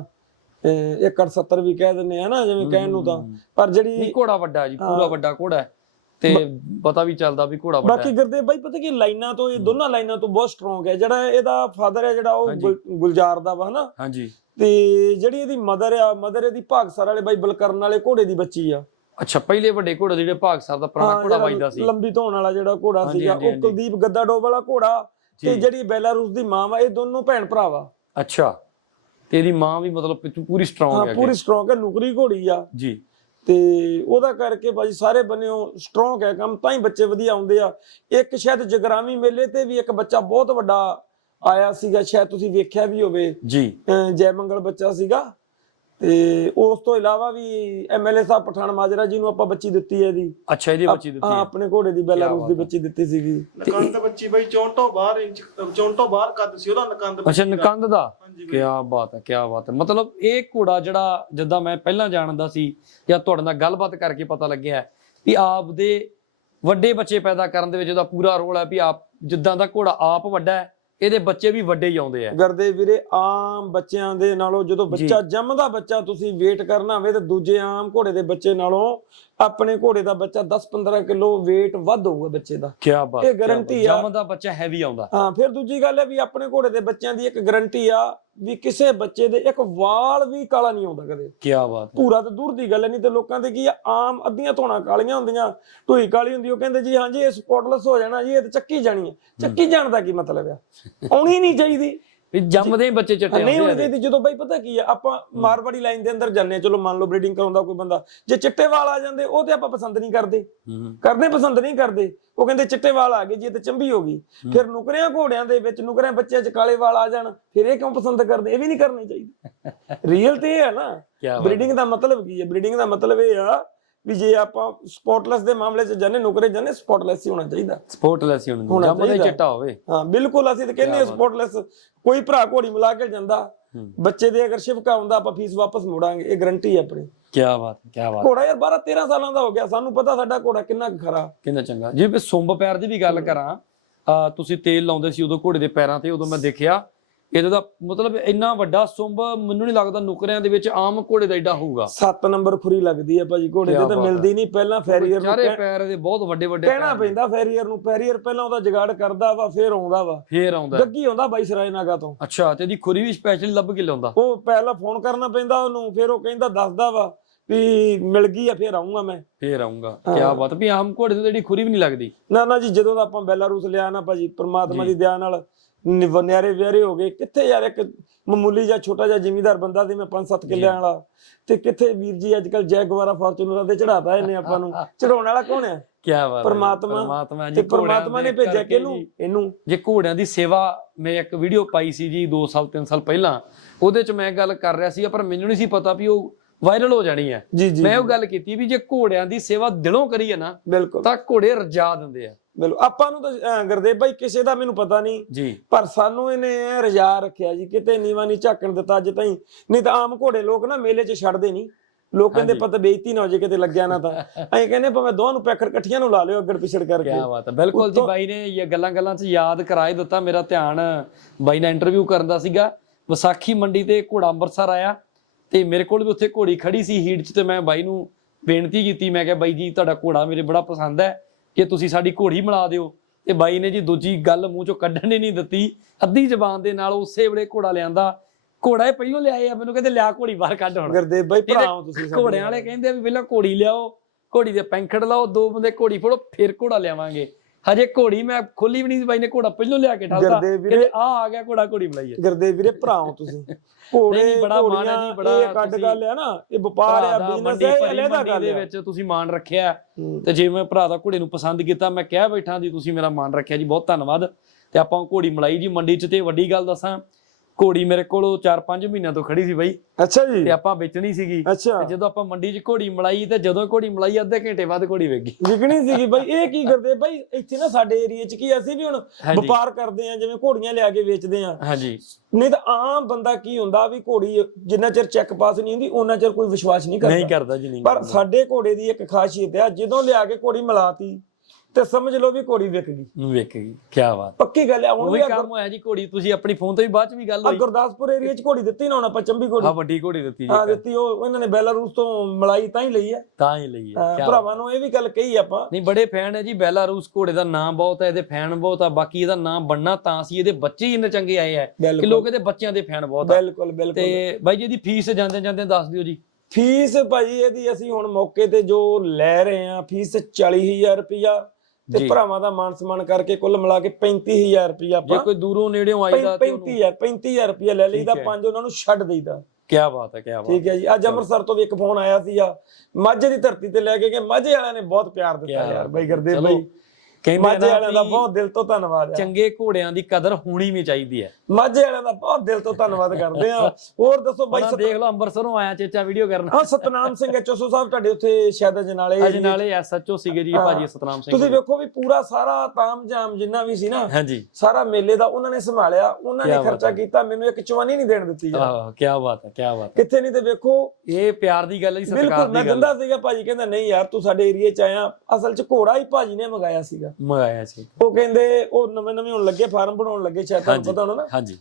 170 ਵੀ ਕਹਿ ਦਿੰਨੇ ਆ ਨਾ ਜਿਵੇਂ ਕਹਿਣ ਨੂੰ ਤਾਂ। ਪਰ ਜਿਹੜੀ ਨਹੀਂ ਘੋੜਾ ਵੱਡਾ ਜੀ ਪੂਰਾ ਵੱਡਾ ਘੋੜਾ ਹੈ। ਤੇ ਪਤਾ ਵੀ ਚੱਲਦਾ ਵੀ ਘੋੜਾ ਵੱਡਾ ਬਾਕੀ ਗੁਰਦੇਵ ਬਾਈ ਪਤਾ ਕੀ ਲਾਈਨਾਂ ਤੋਂ ਇਹ ਦੋਨਾਂ ਲਾਈਨਾਂ ਤੋਂ ਬਹੁਤ ਸਟਰੋਂਗ ਹੈ। ਜਿਹੜਾ ਇਹਦਾ ਫਾਦਰ ਹੈ ਜਿਹੜਾ ਉਹ ਗੁਲ- ਗੁਲਜ਼ਾਰ ਦਾ ਵਾ ਹਨਾ? ਹਾਂਜੀ। ਤੇ ਜਿਹੜੀ ਇਹਦੀ ਮਦਰ ਆ ਮਦਰ ਇਹਦੀ ਭਾਗਸਰ ਵਾਲੇ ਬਾਈ ਬਲਕਰਨ ਵਾਲੇ ਘੋੜੇ ਦੀ ਬੱਚੀ ਆ। ਅੱਛਾ ਪਹਿਲੇ ਵੱਡੇ ਘੋੜੇ ਜਿਹੜੇ ਭਾਗ ਸਾਹਿਬ ਦਾ ਪੁਰਾਣਾ ਘੋੜਾ ਜਿਹੜਾ ਵੱਜਦਾ ਸੀ। ਲੰਬੀ ਧੌਣ ਵਾਲਾ ਜਿਹੜਾ ਘੋੜਾ ਹਾਂਜੀ, ਸੀਗਾ ਹਾਂਜੀ, ਉਹ ਹਾਂਜੀ। ਕੁਲਦੀਪ ਗੱਦਾਡੋ ਵਾਲਾ ਘੋੜਾ ਤੇ ਜਿਹੜੀ ਬੈਲਾਰੂਸ ਦੀ ਮਾਂ ਵਾ ਇਹ ਦੋਨੋਂ ਭੈਣ ਭਰਾ ਵਾ। ਅੱਛਾ। ਤੇ ਇਹਦੀ ਮਾਂ ਵੀ ਮਤਲਬ ਪੂਰੀ ਸਟਰੋਂਗ ਹਾਂ ਹੈ ਪੂਰੀ ਸਟਰੋਂਗ ਹੈ ਨੁਕਰੀ ਘੋੜੀ ਆ। ਜੀ। ਤੇ ਉਹਦਾ ਕਰਕੇ ਬਾਜੀ ਸਾਰੇ ਬੰਨਿਓ ਸਟਰੋਂਗ ਹੈ ਕੰਮ ਤਾਂ ਹੀ ਬੱਚੇ ਵਧੀਆ ਆਉਂਦੇ ਆ। ਇੱਕ ਸ਼ਾਇਦ ਜਗਰਾਮੀ ਮੇਲੇ ਤੇ ਵੀ ਇੱਕ ਬੱਚਾ ਬਹੁਤ ਵੱਡਾ ਆਇਆ ਸੀਗਾ ਸ਼ਾਇਦ ਤੁਸੀਂ ਵੇਖਿਆ ਵੀ ਹੋਵੇ। ਜੀ। ਜੈ ਮੰਗਲ ਬੱਚਾ ਸੀਗਾ। ਤੇ ਉਸ ਤੋਂ ਇਲਾਵਾ ਵੀ ਐਮਐਲਏ ਸਾਹਿਬ ਪਠਾਨ ਮਾਜਰਾ ਜੀ ਨੂੰ ਆਪਾਂ ਬੱਚੀ ਦਿੱਤੀ ਹੈ ਇਹਦੀ। ਅੱਛਾ ਇਹਦੀ ਬੱਚੀ ਦਿੱਤੀ ਹਾਂ ਹੈ। ਆਪਣੇ ਘੋੜੇ ਦੀ ਬੈਲਾਰੂਸ ਦੀ ਬੱਚੀ ਦਿੱਤੀ ਸੀਗੀ। ਨਕੰਦ ਬੱਚੀ ਬਾਈ 64 ਤੋਂ ਬਾਹਰ ਇੰਚ 64 ਤੋਂ ਬਾਹਰ ਕੱਦ ਸੀ ਉਹਦਾ ਨਕੰਦ ਅੱਛਾ ਦਾ। ਨਕੰਦ ਦਾ? ਹਾਂਜੀ ਕੀ ਬਾਤ ਹੈ ਕੀ ਬਾਤ ਹੈ। ਮਤਲਬ ਇਹ ਘੋੜਾ ਜਿਹੜਾ ਜਿੱਦਾਂ ਮੈਂ ਪਹਿਲਾਂ ਜਾਣਦਾ ਸੀ ਜਾਂ ਤੁਹਾਡੇ ਨਾਲ ਗੱਲਬਾਤ ਕਰਕੇ ਪਤਾ ਲੱਗਿਆ ਹੈ ਵੀ ਆਪ ਦੇ ਵੱਡੇ ਬੱਚੇ ਪੈਦਾ ਕਰਨ ਦੇ ਵਿੱਚ ਉਹਦਾ ਪੂਰਾ ਰੋਲ ਹੈ ਵੀ ਆਪ ਜਿੱਦਾਂ ਦਾ ਘੋੜਾ ਆਪ ਵੱਡਾ ਹੈ ਇਹਦੇ ਬੱਚੇ ਵੀ ਵੱਡੇ ਹੀ ਆਉਂਦੇ ਆ। ਗਰਦੇ ਵੀਰੇ ਆਮ ਬੱਚਿਆਂ ਦੇ ਨਾਲੋਂ ਜਦੋਂ ਬੱਚਾ ਜੰਮਦਾ ਬੱਚਾ ਤੁਸੀਂ ਵੇਟ ਕਰਨਾ ਹੋਵੇ ਤੇ ਦੂਜੇ ਆਮ ਘੋੜੇ ਦੇ ਬੱਚੇ ਨਾਲੋਂ ਆਪਣੇ ਘੋੜੇ ਦਾ ਬੱਚਾ 10-15 ਕਿਲੋ weight ਵੱਧ ਹੋਊਗਾ ਬੱਚੇ ਦਾ। ਕੀ ਬਾਤ ਇਹ guarantee ਆ। ਜੰਮ ਦਾ ਬੱਚਾ ਹੈਵੀ ਆਉਂਦਾ। ਹਾਂ ਫਿਰ ਦੂਜੀ ਗੱਲ ਹੈ ਵੀ ਆਪਣੇ ਘੋੜੇ ਦੇ ਬੱਚਿਆਂ ਦੀ ਇੱਕ ਗਾਰੰਟੀ ਆ ਵੀ ਕਿਸੇ ਬੱਚੇ ਦੇ ਇੱਕ ਵਾਲ ਵੀ ਕਾਲਾ ਨਹੀਂ ਆਉਂਦਾ ਕਦੇ। ਕੀ ਬਾਤ ਪੂਰਾ ਤਾਂ ਦੂਰ ਦੀ ਗੱਲ ਹੈ, ਨਹੀਂ ਤੇ ਲੋਕਾਂ ਦੇ ਕੀ ਆ ਆਮ ਅੱਧੀਆਂ ਧੋਣਾ ਕਾਲੀਆਂ ਹੁੰਦੀਆਂ ਢੂਈ ਕਾਲੀ ਹੁੰਦੀ ਉਹ ਕਹਿੰਦੇ ਜੀ ਹਾਂਜੀ ਇਹ ਸਪੌਟਲੈਸ ਹੋ ਜਾਣਾ ਜੀ ਇਹ ਤੇ ਚੱਕੀ ਜਾਣੀ ਹੈ। ਚੱਕੀ ਜਾਣ ਦਾ ਕੀ ਮਤਲਬ ਆ? ਆਉਣੀ ਨਹੀਂ ਚਾਹੀਦੀ। ਵੀ ਜੰਮਦੇ ਹੀ ਬੱਚੇ ਚਿੱਟੇ ਨਹੀਂ ਹੋਣੀ ਆ ਚਾਹੀਦੀ ਜਦੋਂ ਬਈ ਪਤਾ ਕੀ ਆ ਆਪਾਂ ਮਾਰਵਾੜੀ ਲਾਈਨ ਦੇ ਅੰਦਰ ਜਾਂਦੇ ਚਲੋ ਮੰਨ ਲਓ ਬਰੀਡਿੰਗ ਕਰਾਉਂਦਾ ਕੋਈ ਬੰਦਾ ਜੇ ਚਿੱਟੇ ਵਾਲ ਆ ਜਾਂਦੇ ਉਹ ਤੇ ਆਪਾਂ ਪਸੰਦ ਨਹੀਂ ਕਰਦੇ। ਕਰਦੇ ਪਸੰਦ ਨਹੀਂ ਕਰਦੇ। ਉਹ ਕਹਿੰਦੇ ਚਿੱਟੇ ਵਾਲ ਆ ਗਏ ਜੀ ਤੇ ਚੰਬੀ ਹੋ ਗਈ। ਫਿਰ ਨੁਕਰਿਆਂ ਘੋੜਿਆਂ ਦੇ ਵਿੱਚ ਨੁਕਰਿਆਂ ਬੱਚਿਆਂ 'ਚ ਕਾਲੇ ਵਾਲ ਆ ਜਾਣ ਫਿਰ ਇਹ ਕਿਉਂ ਪਸੰਦ ਕਰਦੇ? ਇਹ ਵੀ ਨਹੀਂ ਕਰਨੇ ਚਾਹੀਦੇ। ਰੀਅਲ ਤੇ ਇਹ ਹੈ ਨਾ। ਬਰੀਡਿੰਗ ਦਾ ਮਤਲਬ ਕੀ ਹੈ ਬਰੀਡਿੰਗ ਦਾ ਮਤਲਬ ਇਹ ਆ ਵੀ ਜੇ ਆਪਾਂ ਸਪੌਟਲੈਸ ਦੇ ਮਾਮਲੇ 'ਚ ਜਾਣੇ ਨੁਕਰੇ ਜਾਣੇ ਸਪੌਟਲੈਸ ਹੀ ਹੋਣਾ ਚਾਹੀਦਾ। ਸਪੋਰਟਲੈਸ ਹੀ ਹੋਣਾ ਹੋਣਾ ਜੰਮਦੇ ਹੀ ਚਾਹੀਦਾ। ਚਿੱਟਾ ਹੋਵੇ। ਹਾਂ ਬਿਲਕੁਲ ਅਸੀਂ ਤਾਂ ਕਹਿੰਦੇ ਹਾਂ ਸਪੌਟਲੈਸ ਕੋਈ ਭਰਾ ਘੋੜੀ ਮਿਲਾ ਕੇ ਜਾਂਦਾ ਹੂੰ। ਬੱਚੇ ਦੇ ਅਗਰ ਸ਼ਿਵਕਾ ਹੁੰਦਾ ਆਪਾਂ ਫੀਸ ਵਾਪਸ ਮੋੜਾਂਗੇ ਇਹ ਗਰੰਟੀ ਹੈ ਆਪਣੀ। ਕੀ ਬਾਤ ਹੈ ਕੀ ਬਾਤ। ਘੋੜਾ ਯਾਰ 12 13 ਸਾਲਾਂ ਦਾ ਹੋ ਗਿਆ ਸਾਨੂੰ ਪਤਾ ਸਾਡਾ ਘੋੜਾ ਕਿੰਨਾ ਕੁ ਖਰਾ। ਕਿੰਨਾ ਚੰਗਾ। ਜੇ ਮੈਂ ਸੁੰਬ ਪੈਰ ਦੀ ਵੀ ਗੱਲ ਕਰਾਂ ਤੁਸੀਂ ਤੇਲ ਲਾਉਂਦੇ ਸੀ ਉਦੋਂ ਘੋੜੇ ਦੇ ਪੈਰਾਂ ਤੇ ਉਦੋਂ ਮੈਂ ਦੇਖਿਆ ਇਹਦਾ ਦਾ ਮਤਲਬ ਇੰਨਾ ਵੱਡਾ ਸੁੰਬ ਮੈਨੂੰ ਨਹੀਂ ਲੱਗਦਾ ਨੁਕਰਿਆਂ ਦੇ ਵਿੱਚ ਆਮ ਘੋੜੇ ਦਾ ਏਡਾ ਹੋਊਗਾ। 7 ਨੰਬਰ ਖੁਰੀ ਲੱਗਦੀ ਹੈ ਭਾਜੀ ਘੋੜੇ ਤੇ ਤਾਂ ਮਿਲਦੀ ਨਹੀਂ ਪਹਿਲਾਂ ਫੈਰੀਅਰ ਨੂੰ ਚਾਰੇ ਪੈਰ ਇਹਦੇ ਬਹੁਤ ਵੱਡੇ ਵੱਡੇ ਕਹਿਣਾ ਪੈਂਦਾ ਫੈਰੀਅਰ ਨੂੰ ਫੈਰੀਅਰ ਪਹਿਲਾਂ ਉਹਦਾ ਜਗਾੜ ਕਰਦਾ ਵਾ ਫਿਰ ਆਉਂਦਾ ਵਾ। ਫੇਰ ਆਉਂਦਾ। ਗੱਗੀ ਆਉਂਦਾ ਬਾਈ ਸਰਾਏ ਨਾਗਾ ਤੋਂ। ਅੱਛਾ ਤੇ ਇਹਦੀ ਖੁਰੀ ਵੀ ਸਪੈਸ਼ਲ ਲੱਭ ਕੇ ਲਿਆਉਂਦਾ। ਉਹ ਪਹਿਲਾਂ ਫੋਨ ਕਰਨਾ ਪੈਂਦਾ ਉਹਨੂੰ ਫਿਰ ਉਹ ਕਹਿੰਦਾ ਦੱਸਦਾ ਵਾ ਵੀ ਮਿਲ ਗਈ ਆ ਫੇਰ ਆਉਂਗਾ ਮੈਂ। ਫੇਰ ਆਉਂਗਾ ਕੀ ਬਾਤ ਵੀ ਆਮ ਘੋੜੇ ਤੋਂ ਜਿਹੜੀ ਖੁਰੀ ਵੀ ਨਹੀਂ ਲੱਗਦੀ। ਨਾ ਨਾ ਜੀ ਜਦੋਂ ਦਾ ਆਪਾਂ ਬੈਲਾਰੂਸ ਲਿਆ ਨਾ ਭਾਜੀ ਪ੍ਰਮਾਤਮਾ ਦੀ ਦਇਆ ਨਾਲ ਨਿਆਰੇ ਵਿਆਰੇ ਹੋ ਗਏ। ਕਿੱਥੇ ਯਾਰ ਇੱਕ ਮਾਮੂਲੀ ਜਿਹਾ ਛੋਟਾ ਜਿਹਾ ਜ਼ਿਮੀਦਾਰ ਬੰਦਾ ਸੀ ਮੈਂ 5-7 ਕਿੱਲਿਆਂ ਵਾਲਾ। ਤੇ ਕਿੱਥੇ ਵੀਰ ਜੀ ਅੱਜ ਕੱਲ ਜੈਗਵਾਰਾ ਫਾਰਚੂਨਰਾਂ ਤੇ ਚੜਾਤਾ ਇਹਨੇ ਆਪਾਂ ਨੂੰ। ਚੜਾਉਣ ਵਾਲਾ ਕੌਣ ਹੈ ਕੀ ਬਾਤ ਹੈ ਜੀ, ਪਰਮਾਤਮਾ। ਪਰਮਾਤਮਾ ਜੀ ਪਰਮਾਤਮਾ ਨੇ ਦੇ ਭੇਜਿਆ ਕਿਹਨੂੰ? ਜੀ, ਇਹਨੂੰ। ਜੇ ਘੋੜਿਆਂ ਦੀ ਸੇਵਾ ਮੈਂ ਇੱਕ ਵੀਡੀਓ ਪਾਈ ਸੀ ਜੀ 2 ਸਾਲ 3 ਸਾਲ ਪਹਿਲਾਂ। ਉਹਦੇ ਚ ਮੈਂ ਗੱਲ ਕਰ ਰਿਹਾ ਸੀ ਪਰ ਮੈਨੂੰ ਨਹੀਂ ਸੀ ਪਤਾ ਵੀ ਉਹ ਵਾਇਰਲ ਹੋ ਜਾਣੀ ਹੈ। ਜੀ ਜੀ ਮੈਂ ਉਹ ਗੱਲ ਕੀਤੀ ਵੀ ਜੇ ਘੋੜਿਆਂ ਦੀ ਸੇਵਾ ਦਿਲੋਂ ਕਰੀਏ ਨਾ ਤਾਂ ਘੋੜੇ ਰਜਾ ਦਿੰਦੇ ਆ। ਬਿਲਕੁਲ। ਆਪਾਂ ਨੂੰ ਤਾਂ ਗੁਰਦੇਵ ਭਾਈ ਕਿਸੇ ਦਾ ਮੈਨੂੰ ਪਤਾ ਨਹੀਂ। ਜੀ। ਪਰ ਸਾਨੂੰ ਇਹਨੇ ਰਜਾ ਰੱਖਿਆ ਜੀ ਕਿਤੇ ਨੀਵਾ ਨਹੀਂ ਝਾਕਣ ਦਿੱਤਾ ਅੱਜ ਤਾਈਂ। ਨਹੀਂ ਤਾਂ ਆਮ ਘੋੜੇ ਲੋਕ ਨਾ ਮੇਲੇ 'ਚ ਛੱਡਦੇ ਨਹੀਂ ਲੋਕ ਕਹਿੰਦੇ ਪਤਾ ਬੇਇੱਜ਼ਤੀ ਨਾ ਹੋ ਜੇ ਕਿਤੇ ਲੱਗਿਆ ਨਾ ਤਾਂ। ਐਂ ਕਹਿੰਦੇ ਭਾਵੇਂ ਦੋਹਾਂ ਨੂੰ ਪੈਕਰ ਇਕੱਠੀਆਂ ਨੂੰ ਲਾ ਲਿਓ ਅੱਗੜ ਪਿਛੜ ਕਰਕੇ। ਕੀ ਬਾਤ ਹੈ। ਬਿਲਕੁਲ ਜੀ ਬਾਈ ਨੇ ਇਹ ਗੱਲਾਂ ਗੱਲਾਂ 'ਚ ਯਾਦ ਕਰਾਏ ਦਿੱਤਾ। ਮੇਰਾ ਧਿਆਨ ਬਾਈ ਨਾਲ ਇੰਟਰਵਿਊ ਕਰਨ ਦਾ ਸੀਗਾ। ਵਿਸਾਖੀ ਮੰਡੀ ਤੇ ਘੋੜਾ ਅੰਮ੍ਰਿਤਸਰ ਆਇਆ ਤੇ ਮੇਰੇ ਕੋਲ ਵੀ ਉੱਥੇ ਘੋੜੀ ਖੜੀ ਸੀ। ਹੀਟ 'ਚ ਤੇ ਮੈਂ ਬਾਈ ਨੂੰ ਬੇਨਤੀ ਕੀਤੀ। ਮੈਂ ਕਿਹਾ ਬਾਈ ਜੀ ਤੁਹਾਡਾ ਘੋੜਾ ਮੇਰੇ ਬੜਾ ਪਸੰਦ ਹੈ। ਕਿ ਤੁਸੀਂ ਸਾਡੀ ਘੋੜੀ ਮਿਲਾ ਦਿਓ। ਤੇ ਬਾਈ ਨੇ ਜੀ ਦੂਜੀ ਗੱਲ ਮੂੰਹ ਚੋਂ ਕੱਢਣ ਹੀ ਨਹੀਂ ਦਿੱਤੀ। ਅੱਧੀ ਜ਼ਬਾਨ ਦੇ ਨਾਲ ਉਸੇ ਵੇਲੇ ਘੋੜਾ ਲਿਆਂਦਾ। ਘੋੜਾ ਇਹ ਪਹਿਲੋਂ ਲਿਆਏ ਆ ਮੈਨੂੰ ਕਹਿੰਦੇ ਲਿਆ ਘੋੜੀ ਬਾਹਰ ਕੱਢ ਹੁਣ। ਗੁਰਦੇਵ ਭਾਈ ਇਹਦੇ ਭਰਾ ਹੋ ਤੁਸੀਂ। ਘੋੜਿਆਂ ਵਾਲੇ ਕਹਿੰਦੇ ਵੀ ਪਹਿਲਾਂ ਘੋੜੀ ਲਿਆਓ ਘੋੜੀ ਦੇ ਪੈਂਖੜ ਲਾਓ ਦੋ ਬੰਦੇ ਘੋੜੀ ਫੜੋ ਫਿਰ ਘੋੜਾ ਲਿਆਵਾਂਗੇ। ਹਜੇ ਘੋੜੀ ਮੈਂ ਖੋਲੀ ਵੀ ਨਹੀਂ ਸੀ ਬਾਈ ਨੇ ਘੋੜਾ ਪਹਿਲੋਂ ਲਿਆ ਕੇ ਠਾਲਦਾ ਕਹਿੰਦੇ ਆ ਆ ਗਿਆ ਘੋੜਾ ਘੋੜੀ ਬੁਲਾਈਏ ਗੁਰਦੇਵ ਵੀਰੇ ਭਰਾ ਹੋ ਤੁਸੀਂ। ਘੋੜੇ ਨਹੀਂ, ਬੜਾ ਮਾਣ ਹੈ ਜੀ, ਬੜਾ ਇਹ ਕੱਢ ਗੱਲ ਹੈ ਨਾ ਇਹ ਵਪਾਰ ਦਾ ਬਿਜ਼ਨਸ ਹੈ ਇਹ ਮੰਡੀ ਗੱਲ ਦੇ ਹੈ। ਵਿੱਚ ਤੁਸੀਂ ਮਾਣ ਰੱਖਿਆ ਹੂੰ। ਤੇ ਜੇ ਮੈਂ ਭਰਾ ਦਾ ਘੋੜੇ ਨੂੰ ਪਸੰਦ ਕੀਤਾ ਮੈਂ ਕਹਿ ਬੈਠਾ ਜੀ ਤੁਸੀਂ ਮੇਰਾ ਮਾਣ ਰੱਖਿਆ ਜੀ ਬਹੁਤ ਧੰਨਵਾਦ। ਤੇ ਆਪਾਂ ਘੋੜੀ ਮਲਾਈ ਜੀ ਮੰਡੀ 'ਚ ਤੇ ਵੱਡੀ ਗੱਲ ਦੱਸਾਂ ਘੋੜੀ ਮੇਰੇ ਕੋਲ 4-5 ਮਹੀਨਿਆਂ ਤੋਂ ਖੜੀ ਸੀ ਬਾਈ। ਅੱਛਾ ਜੀ। ਤੇ ਆਪਾਂ ਵੇਚਣੀ ਸੀਗੀ। ਅੱਛਾ। ਤੇ ਜਦੋਂ ਆਪਾਂ ਮੰਡੀ 'ਚ ਘੋੜੀ ਮਲਾਈ ਤੇ ਜਦੋਂ ਘੋੜੀ ਮਲਾਈ ਅੱਧੇ ਘੰਟੇ ਬਾਅਦ ਘੋੜੀ ਵੇਚ। ਗਈ ਵਿਕਣੀ ਸੀਗੀ ਬਾਈ। ਇਹ ਕੀ ਕਰਦੇ ਬਾਈ? ਇੱਥੇ ਨਾ ਸਾਡੇ ਏਰੀਆ 'ਚ ਕੀ ਅਸੀਂ ਵੀ ਹੁਣ। ਵਪਾਰ ਕਰਦੇ ਆ ਜਿਵੇਂ ਘੋੜੀਆਂ ਲਿਆ ਕੇ ਵੇਚਦੇ ਆ। ਹਾਂਜੀ। ਨਹੀਂ ਤਾਂ ਆਮ ਬੰਦਾ ਕੀ ਹੁੰਦਾ ਵੀ ਘੋੜੀ ਜਿੰਨਾ ਚਿਰ ਚੈੱਕ ਪਾਸ ਨਹੀਂ ਹੁੰਦੀ ਉਹਨਾਂ ਚਿਰ ਕੋਈ ਵਿਸ਼ਵਾਸ ਨਹੀਂ ਨਹੀਂ ਕਰਦਾ ਕਰਦਾ ਜੀ ਨਹੀਂ ਪਰ ਸਾਡੇ ਘੋੜੇ ਦੀ ਇੱਕ ਖਾਸੀਅਤ ਹੈ ਜਦੋਂ ਲਿਆ ਕੇ ਘੋੜੀ ਮਿਲਾਤੀ ਤੇ ਸਮਝ ਲਓ ਵੀ ਘੋੜੀ ਵਿਕ ਗਈ। ਵੇਖ ਗਈ। ਕੀ ਬਾਤ। ਪੱਕੀ ਗੱਲ ਹੈ ਹੁਣ ਵੀ ਆ ਕੰਮ ਹੋਇਆ ਜੀ ਘੋੜੀ ਤੁਸੀਂ ਆਪਣੀ ਫੋਨ ਤੋਂ ਵੀ ਬਾਅਦ ਚ ਵੀ ਗੱਲ ਆ ਹੋਈ। ਗੁਰਦਾਸਪੁਰ ਏਰੀਆ 'ਚ ਘੋੜੀ ਦਿੱਤੀ ਨਾ ਹੁਣ ਆਪਾਂ ਚੰਬੀ ਘੋੜੀ। ਹਾਂ ਵੱਡੀ ਘੋੜੀ ਦਿੱਤੀ ਹਾਂ ਜੀ ਦਿੱਤੀ ਉਹ ਇਹਨਾਂ ਨੇ ਬੈਲਾਰੂਸ ਤੋਂ ਮਲਾਈ ਤਾਂ ਹੀ ਲਈ ਹੈ ਤਾਂ ਹੀ ਲਈ ਹੈ ਹਾਂ, ਕਿਆ ਭਰਾਵਾਂ ਨੂੰ ਇਹ ਵੀ ਗੱਲ ਕਹੀ ਆਪਾਂ। ਨਹੀਂ ਬੜੇ ਫੈਨ ਹੈ ਜੀ ਬੈਲਾਰੂਸ ਘੋੜੇ ਦਾ ਨਾਮ ਬਹੁਤ ਹੈ ਇਹਦੇ ਫੈਨ ਬਹੁਤ ਆ ਬਾਕੀ ਇਹਦਾ ਨਾਮ ਬਣਨਾ ਤਾਂ ਸੀ ਇਹਦੇ ਬੱਚੇ ਹੀ ਇੰਨੇ ਚੰਗੇ ਆਏ ਆ ਕਿ ਬਿਲਕੁਲ। ਲੋਕ ਇਹਦੇ ਬੱਚਿਆਂ ਦੇ ਫੈਨ ਬਹੁਤ ਆ। ਬਿਲਕੁਲ ਬਿਲਕੁਲ। ਤੇ ਬਾਈ ਜੀ ਇਹਦੀ ਫੀਸ ਜਾਂਦੇ ਜਾਂਦੇ ਦੱਸ ਦਿਓ ਜੀ। ਫੀਸ ਭਾਜੀ ਇਹਦੀ ਅਸੀਂ ਹੁਣ ਮੌਕੇ ਤੇ ਜੋ ਲੈ ਰਹੇ ਆ ਫੀਸ 40000 ਰੁਪਇਆ ਤੇ ਜੀ। ਭਰਾਵਾਂ ਦਾ ਮਾਨ ਸਨਮਾਨ ਕਰਕੇ ਕੁੱਲ ਮਿਲਾ ਕੇ 35000 ਰੁਪਇਆ ਜੇ ਆਪਾਂ ਕੋਈ ਦੂਰੋਂ ਨੇੜਿਓਂ ਆਈਦਾ ਤੇ 35000 35000 ਰੁਪਇਆ ਲੈ ਲਈਦਾ। ਪੰਜ ਉਹਨਾਂ ਨੂੰ ਛੱਡ ਦੇਈਦਾ। ਕੀ ਬਾਤ ਹੈ ਕੀ ਬਾਤ ਠੀਕ ਹੈ ਜੀ। ਅੱਜ ਅੰਮ੍ਰਿਤਸਰ ਤੋਂ ਵੀ ਇੱਕ ਫੋਨ ਆਇਆ ਸੀ ਆ ਮਾਝੇ ਦੀ ਧਰਤੀ ਤੇ ਲੈ ਕੇ ਗਏ। ਮਾਝੇ ਵਾਲਿਆਂ ਨੇ ਬਹੁਤ ਪਿਆਰ ਦਿੱਤਾ ਯਾਰ ਬਾਈ ਗੁਰਦੇਵ ਬਾਈ। ਕਹਿੰਦੇ ਮਾਝੇ ਵਾਲਿਆਂ ਦਾ ਬਹੁਤ ਦਿਲ ਤੋਂ ਧੰਨਵਾਦ ਆ। ਚੰਗੇ ਘੋੜਿਆਂ ਦੀ ਕਦਰ ਹੋਣੀ ਵੀ ਚਾਹੀਦੀ ਹੈ। ਮਾਝੇ ਵਾਲਿਆਂ ਦਾ ਬਹੁਤ ਦਿਲ ਤੋਂ ਧੰਨਵਾਦ ਕਰਦੇ ਆ। ਹੋਰ ਦੱਸੋ ਬਾਈ ਸਤ- ਦੇਖ ਲਓ ਅੰਮ੍ਰਿਤਸਰੋਂ ਆਇਆ ਚੇਚਾ ਵੀਡੀਓ ਕਰਨ। ਹਾਂ ਸਤਨਾਮ ਸਿੰਘ ਐਚਓਸੋ ਸਾਹਿਬ ਤੁਹਾਡੇ ਉੱਥੇ ਸ਼ਾਇਦ ਅਜਨਾਲੇ ਅੱਜ ਨਾਲੇ ਐਸਐਚਓ ਸੀਗੇ ਜੀ ਭਾਜੀ ਸਤਨਾਮ ਸਿੰਘ ਤੁਸੀਂ ਵੇਖੋ ਵੀ ਪੂਰਾ ਸਾਰਾ ਤਾਮਝਾਮ ਜਿੰਨਾ ਵੀ ਸੀ ਨਾ ਹਾਂਜੀ। ਸਾਰਾ ਮੇਲੇ ਦਾ ਉਹਨਾਂ ਨੇ ਸੰਭਾਲਿਆ ਉਹਨਾਂ ਨੇ ਖਰਚਾ ਹੈ। ਕੀਤਾ ਮੈਨੂੰ ਇੱਕ ਚਵਾਨੀ ਨਹੀਂ ਦੇਣ ਦਿੱਤੀ ਆਹ ਕੀ ਬਾਤ ਹੈ ਕੀ ਬਾਤ ਹੈ। ਕਿੱਥੇ ਨਹੀਂ ਤੇ ਵੇਖੋ। ਇਹ ਪਿਆਰ ਦੀ ਗੱਲ ਹੈ ਜੀ ਸਤਿਕਾਰ ਬਿਲਕੁਲ ਮੈਂ ਦੀ ਦਿੰਦਾ ਸੀਗਾ ਭਾਜੀ ਕਹਿੰਦਾ ਨਹੀਂ ਯਾਰ ਤੂੰ ਸਾਡੇ ਏਰੀਏ ਚ ਆਇਆ ਅਸਲ ਚ ਘੋੜਾ ਹੀ ਭਾਜੀ ਨੇ ਮੰਗਾਇਆ ਸੀਗਾ। ਮੰਗਾਇਆ ਸੀ। ਉਹ ਕਹਿੰਦੇ ਉਹ ਨਵੇਂ ਨਵੇਂ ਹੁਣ ਲੱਗੇ ਫਾਰਮ ਬਣਾਉਣ ਲੱਗੇ ਸ਼ਾਇਦ ਤੁਹਾਨੂੰ। ਪਤਾ ਹੋਣਾ ਨਾ। ਹਾਂਜੀ।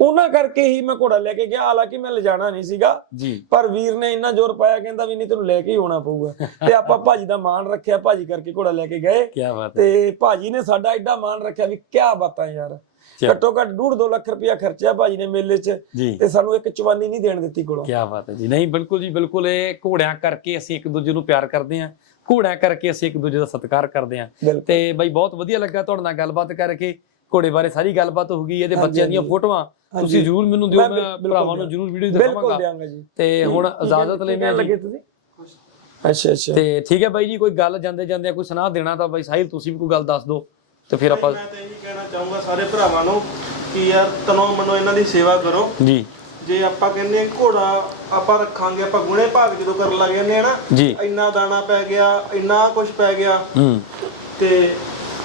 ਉਹਨਾਂ ਕਰਕੇ ਹੀ ਮੈਂ ਘੋੜਾ ਲੈ ਕੇ ਗਿਆ ਹਾਲਾਂਕਿ ਮੈਂ ਲਿਜਾਣਾ ਨਹੀਂ ਸੀਗਾ। ਪਰ ਵੀਰ ਨੇ ਇੰਨਾ ਜ਼ੋਰ ਪਾਇਆ ਕਹਿੰਦਾ ਵੀ ਨਹੀਂ ਤੈਨੂੰ ਲੈ ਕੇ ਹੀ ਆਉਣਾ ਪਊਗਾ। ਤੇ ਆਪਾਂ ਭਾਜੀ ਦਾ ਮਾਣ ਰੱਖਿਆ ਭਾਜੀ ਕਰਕੇ ਘੋੜਾ ਲੈ ਕੇ ਗਏ। ਕੀ ਬਾਤ ਹੈ। ਤੇ ਭਾਜੀ ਨੇ ਸਾਡਾ ਐਡਾ ਮਾਣ ਰੱਖਿਆ ਵੀ ਕਿਆ ਬਾਤਾਂ ਯਾਰ। ਘੱਟੋ ਘੱਟ 2.5 ਲੱਖ ਰੁਪਇਆ ਖਰਚਿਆ ਭਾਜੀ ਨੇ ਮੇਲੇ 'ਚ ਤੇ ਸਾਨੂੰ ਇੱਕ ਚਵਾਨੀ ਨਹੀਂ ਦੇਣ ਦਿੱਤੀ ਕੋਲੋਂ। ਕੀ ਬਾਤ ਹੈ ਜੀ। ਨਹੀਂ ਬਿਲਕੁਲ ਜੀ ਬਿਲਕੁਲ ਇਹ ਘੋੜਿਆਂ ਕਰਕੇ ਅਸੀਂ ਇੱਕ ਦੂਜੇ ਨੂੰ ਪਿਆਰ ਕਰਦੇ ਹਾਂ। ਘੋੜਿਆਂ ਕਰਕੇ ਅਸੀਂ ਇੱਕ ਦੂਜੇ ਦਾ ਸਤਿਕਾਰ ਕਰਦੇ ਹਾਂ। ਬਿਲਕੁਲ। ਤੇ ਬਾਈ ਬਹੁਤ ਵਧੀਆ ਲੱਗਾ ਤੁਹਾਡੇ ਨਾਲ ਗੱਲਬਾਤ ਕਰਕੇ। ਘੋੜੇ ਬਾਰੇ ਸਾਰੀ ਗੱਲਬਾਤ ਹੋ ਗਈ ਇਹਦੇ ਬੱਚਿਆਂ ਦੀਆਂ ਫੋਟੋਆਂ। ਤੁਸੀਂ ਜਰੂਰ ਮੈਨੂੰ ਦਿਓ ਮੈਂ ਭਰਾਵਾਂ ਨੂੰ ਜਰੂਰ ਵੀਡੀਓ ਬਿਲਕੁਲ ਦਿਖਾਵਾਂਗਾ। ਦਿਆਂਗਾ ਜੀ। ਤੇ ਹੁਣ ਇਜਾਜ਼ਤ ਲੈਣੇ ਕਹਿਣ ਲੱਗੇ ਤੁਸੀਂ? ਅੱਛਾ ਅੱਛਾ। ਤੇ ਠੀਕ ਹੈ ਬਾਈ ਜੀ ਕੋਈ ਗੱਲ ਜਾਂਦੇ ਜਾਂਦੇ ਕੋਈ ਸੁਣਾ ਦੇਣਾ ਤਾਂ ਬਾਈ ਸਾਹਿਲ ਤੁਸੀਂ ਵੀ ਕੋਈ ਗੱਲ ਦੱਸ ਦਿਓ। ਤੇ ਫਿਰ ਆਪਾਂ ਮੈਂ ਤਾਂ ਇਹੀ ਕਹਿਣਾ ਚਾਹੂੰਗਾ ਸਾਰੇ ਭਰਾਵਾਂ ਨੂੰ ਕਿ ਯਾਰ ਤਨੋਂ ਮਨੋਂ ਇਹਨਾਂ ਦੀ ਸੇਵਾ ਕਰੋ। ਜੀ। ਜੇ ਆਪਾਂ ਕਹਿੰਦੇ ਆ ਘੋੜਾ ਆਪਾਂ ਰੱਖਾਂਗੇ ਆਪਾਂ ਗੁਣੇ ਭਾਗ ਜਦੋਂ ਕਰਨ ਲੱਗ ਜਾਂਦੇ ਆ ਨਾ ਜੀ। ਇੰਨਾ ਦਾਣਾ ਪੈ ਗਿਆ ਇੰਨਾ ਕੁਝ ਪੈ ਗਿਆ। ਹੂੰ। ਤੇ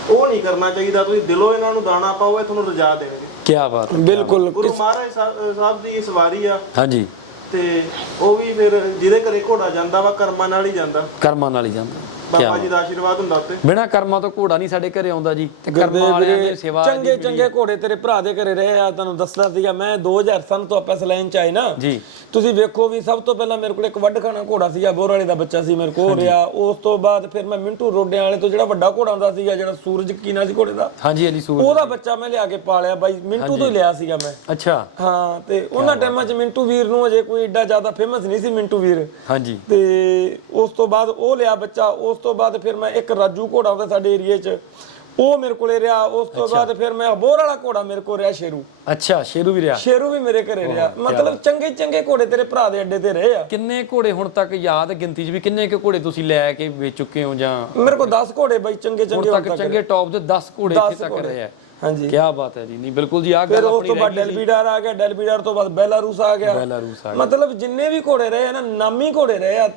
ਉਹ ਨਹੀਂ ਕਰਨਾ ਚਾਹੀਦਾ ਤੁਸੀਂ ਦਿਲੋਂ ਇਹਨਾਂ ਨੂੰ ਦਾਣਾ ਪਾਓ ਇਹ ਤੁਹਾਨੂੰ ਰਜਾ ਦੇਣਗੇ। ਕੀ ਬਾਤ ਹੈ ਬਿਲਕੁਲ। ਗੁਰੂ ਮਹਾਰਾਜ ਸਾਹਿਬ ਸਾਹਿਬ ਦੀ ਇਹ ਸਵਾਰੀ ਆ। ਹਾਂਜੀ। ਤੇ ਉਹ ਵੀ ਫਿਰ ਜਿਹਦੇ ਘਰੇ ਘੋੜਾ ਜਾਂਦਾ ਵਾ ਕਰਮਾਂ ਨਾਲ ਹੀ ਜਾਂਦਾ। ਕਰਮਾਂ ਨਾਲ ਹੀ ਜਾਂਦਾ। ਬਾਬਾ ਜੀ ਦਾ ਆਸ਼ੀਰਵਾਦ ਹੁੰਦਾ ਉੱਤੇ। ਬਿਨਾ ਕਰਮਾਂ ਤੋਂ ਘੋੜਾ ਨਹੀਂ ਸਾਡੇ ਘਰੇ ਆਉਂਦਾ ਜੀ। ਤੇ ਕਰਮਾਂ ਵਾਲਿਆਂ ਦੀ ਸੇਵਾ ਚੰਗੇ ਚੰਗੇ ਘੋੜੇ ਤੇਰੇ ਭਰਾ ਦੇ ਘਰੇ ਰਹੇ ਆ ਤੁਹਾਨੂੰ ਦੱਸਦਾ ਸੀਗਾ ਮੈਂ 2000 ਸਨ ਤੋਂ ਆਪਾਂ ਇਸ ਲਾਈਨ ਚ ਆਏ ਨਾ। ਜੀ। ਤੁਸੀਂ ਵੇਖੋ ਵੀ ਸਭ ਤੋਂ ਪਹਿਲਾਂ ਮੇਰੇ ਕੋਲ ਇੱਕ ਵੱਡ ਖਾਣਾ ਘੋੜਾ ਸੀਗਾ ਬੋਰ ਵਾਲੇ ਦਾ ਬੱਚਾ ਸੀ ਮੇਰੇ ਕੋਲ ਰਿਹਾ ਉਸ ਤੋਂ ਬਾਅਦ ਫਿਰ ਮੈਂ ਮਿੰਟੂ ਰੋਡਿਆਂ ਵਾਲੇ ਤੋਂ ਜਿਹੜਾ ਵੱਡਾ ਘੋੜਾ ਹੁੰਦਾ ਸੀਗਾ ਜਿਹੜਾ ਸੂਰਜ ਕੀ ਨਾਂ ਸੀ ਘੋੜੇ ਦਾ ਹਾਂਜੀ ਹਾਂਜੀ ਸੂਰ ਉਹਦਾ ਬੱਚਾ ਮੈਂ ਲਿਆ ਕੇ ਪਾਲਿਆ ਬਾਈ ਮਿੰਟੂ ਤੋਂ ਹੀ ਲਿਆ ਸੀਗਾ ਮੈਂ। ਅੱਛਾ। ਹਾਂ ਤੇ ਉਹਨਾਂ ਟਾਈਮਾਂ 'ਚ ਮਿੰਟੂ ਵੀਰ ਨੂੰ ਅਜੇ ਕੋਈ ਏਡਾ ਜ਼ਿਆਦਾ ਫੇਮਸ ਨਹੀਂ ਸੀ ਮਿੰਟੂ ਵੀਰ। ਹਾਂਜੀ। ਤੇ ਉਸ ਤੋਂ ਬਾਅਦ ਉਹ ਲਿਆ ਬੱਚਾ ਉਸ ਤੋਂ ਬਾਅਦ ਫਿਰ ਮੈਂ ਇੱਕ ਰਾਜੂ ਘੋੜਾ ਹੁੰਦਾ ਸਾਡੇ ਏਰੀਏ 'ਚ ਉਹ ਮੇਰੇ ਕੋਲੇ ਰਿਹਾ। ਉਸ ਤੋਂ ਬਾਅਦ ਫਿਰ ਮੈਂ ਅਬੋਰ ਵਾਲਾ ਘੋੜਾ ਮੇਰੇ ਕੋਲ ਰਿਹਾ ਸ਼ੇਰੂ। ਅੱਛਾ ਸ਼ੇਰੂ ਵੀ ਰਿਹਾ। ਸ਼ੇਰੂ ਵੀ ਮੇਰੇ ਘਰੇ ਰਿਹਾ। ਮਤਲਬ ਚੰਗੇ ਚੰਗੇ ਘੋੜੇ ਤੇਰੇ ਭਰਾ ਦੇ ਅੱਡੇ ਤੇ ਰਹੇ ਆ। ਕਿੰਨੇ ਘੋੜੇ ਹੁਣ ਤੱਕ ਯਾਦ ਗਿਣਤੀ 'ਚ ਵੀ ਕਿੰਨੇ ਕੁ ਘੋੜੇ ਤੁਸੀਂ ਲੈ ਕੇ ਵੇਚ ਚੁੱਕੇ ਹੋ ਜਾਂ ਮੇਰੇ ਕੋਲ 10 ਘੋੜੇ ਬਾਈ ਚੰਗੇ ਹੁਣ ਚੰਗੇ ਤੱਕ ਚੰਗੇ ਟੌਪ ਦੇ 10 ਘੋੜੇ ਇੱਥੇ ਤੱਕ ਰਹੇ ਆ। ਹਾਂਜੀ। ਕੀ ਬਾਤ ਹੈ ਜੀ। ਨਹੀਂ ਬਿਲਕੁਲ ਜੀ ਆ ਫਿਰ ਗੱਲ ਉਸ ਆਪਣੀ ਤੋਂ ਬਾਅਦ ਡੈਲਬੀਡਾਰ ਆ ਗਿਆ। ਡੈਲਬੀਡਾਰ ਤੋਂ ਬਾਅਦ ਬੈਲਾਰੂਸ ਆ ਗਿਆ। ਬੈਲਾਰੂਸ ਆ ਮਤਲਬ ਜਿੰਨੇ ਵੀ ਘੋੜੇ ਰਹੇ ਆ ਨਾ ਨਾਮੀ ਘੋੜੇ ਰਹੇ ਆ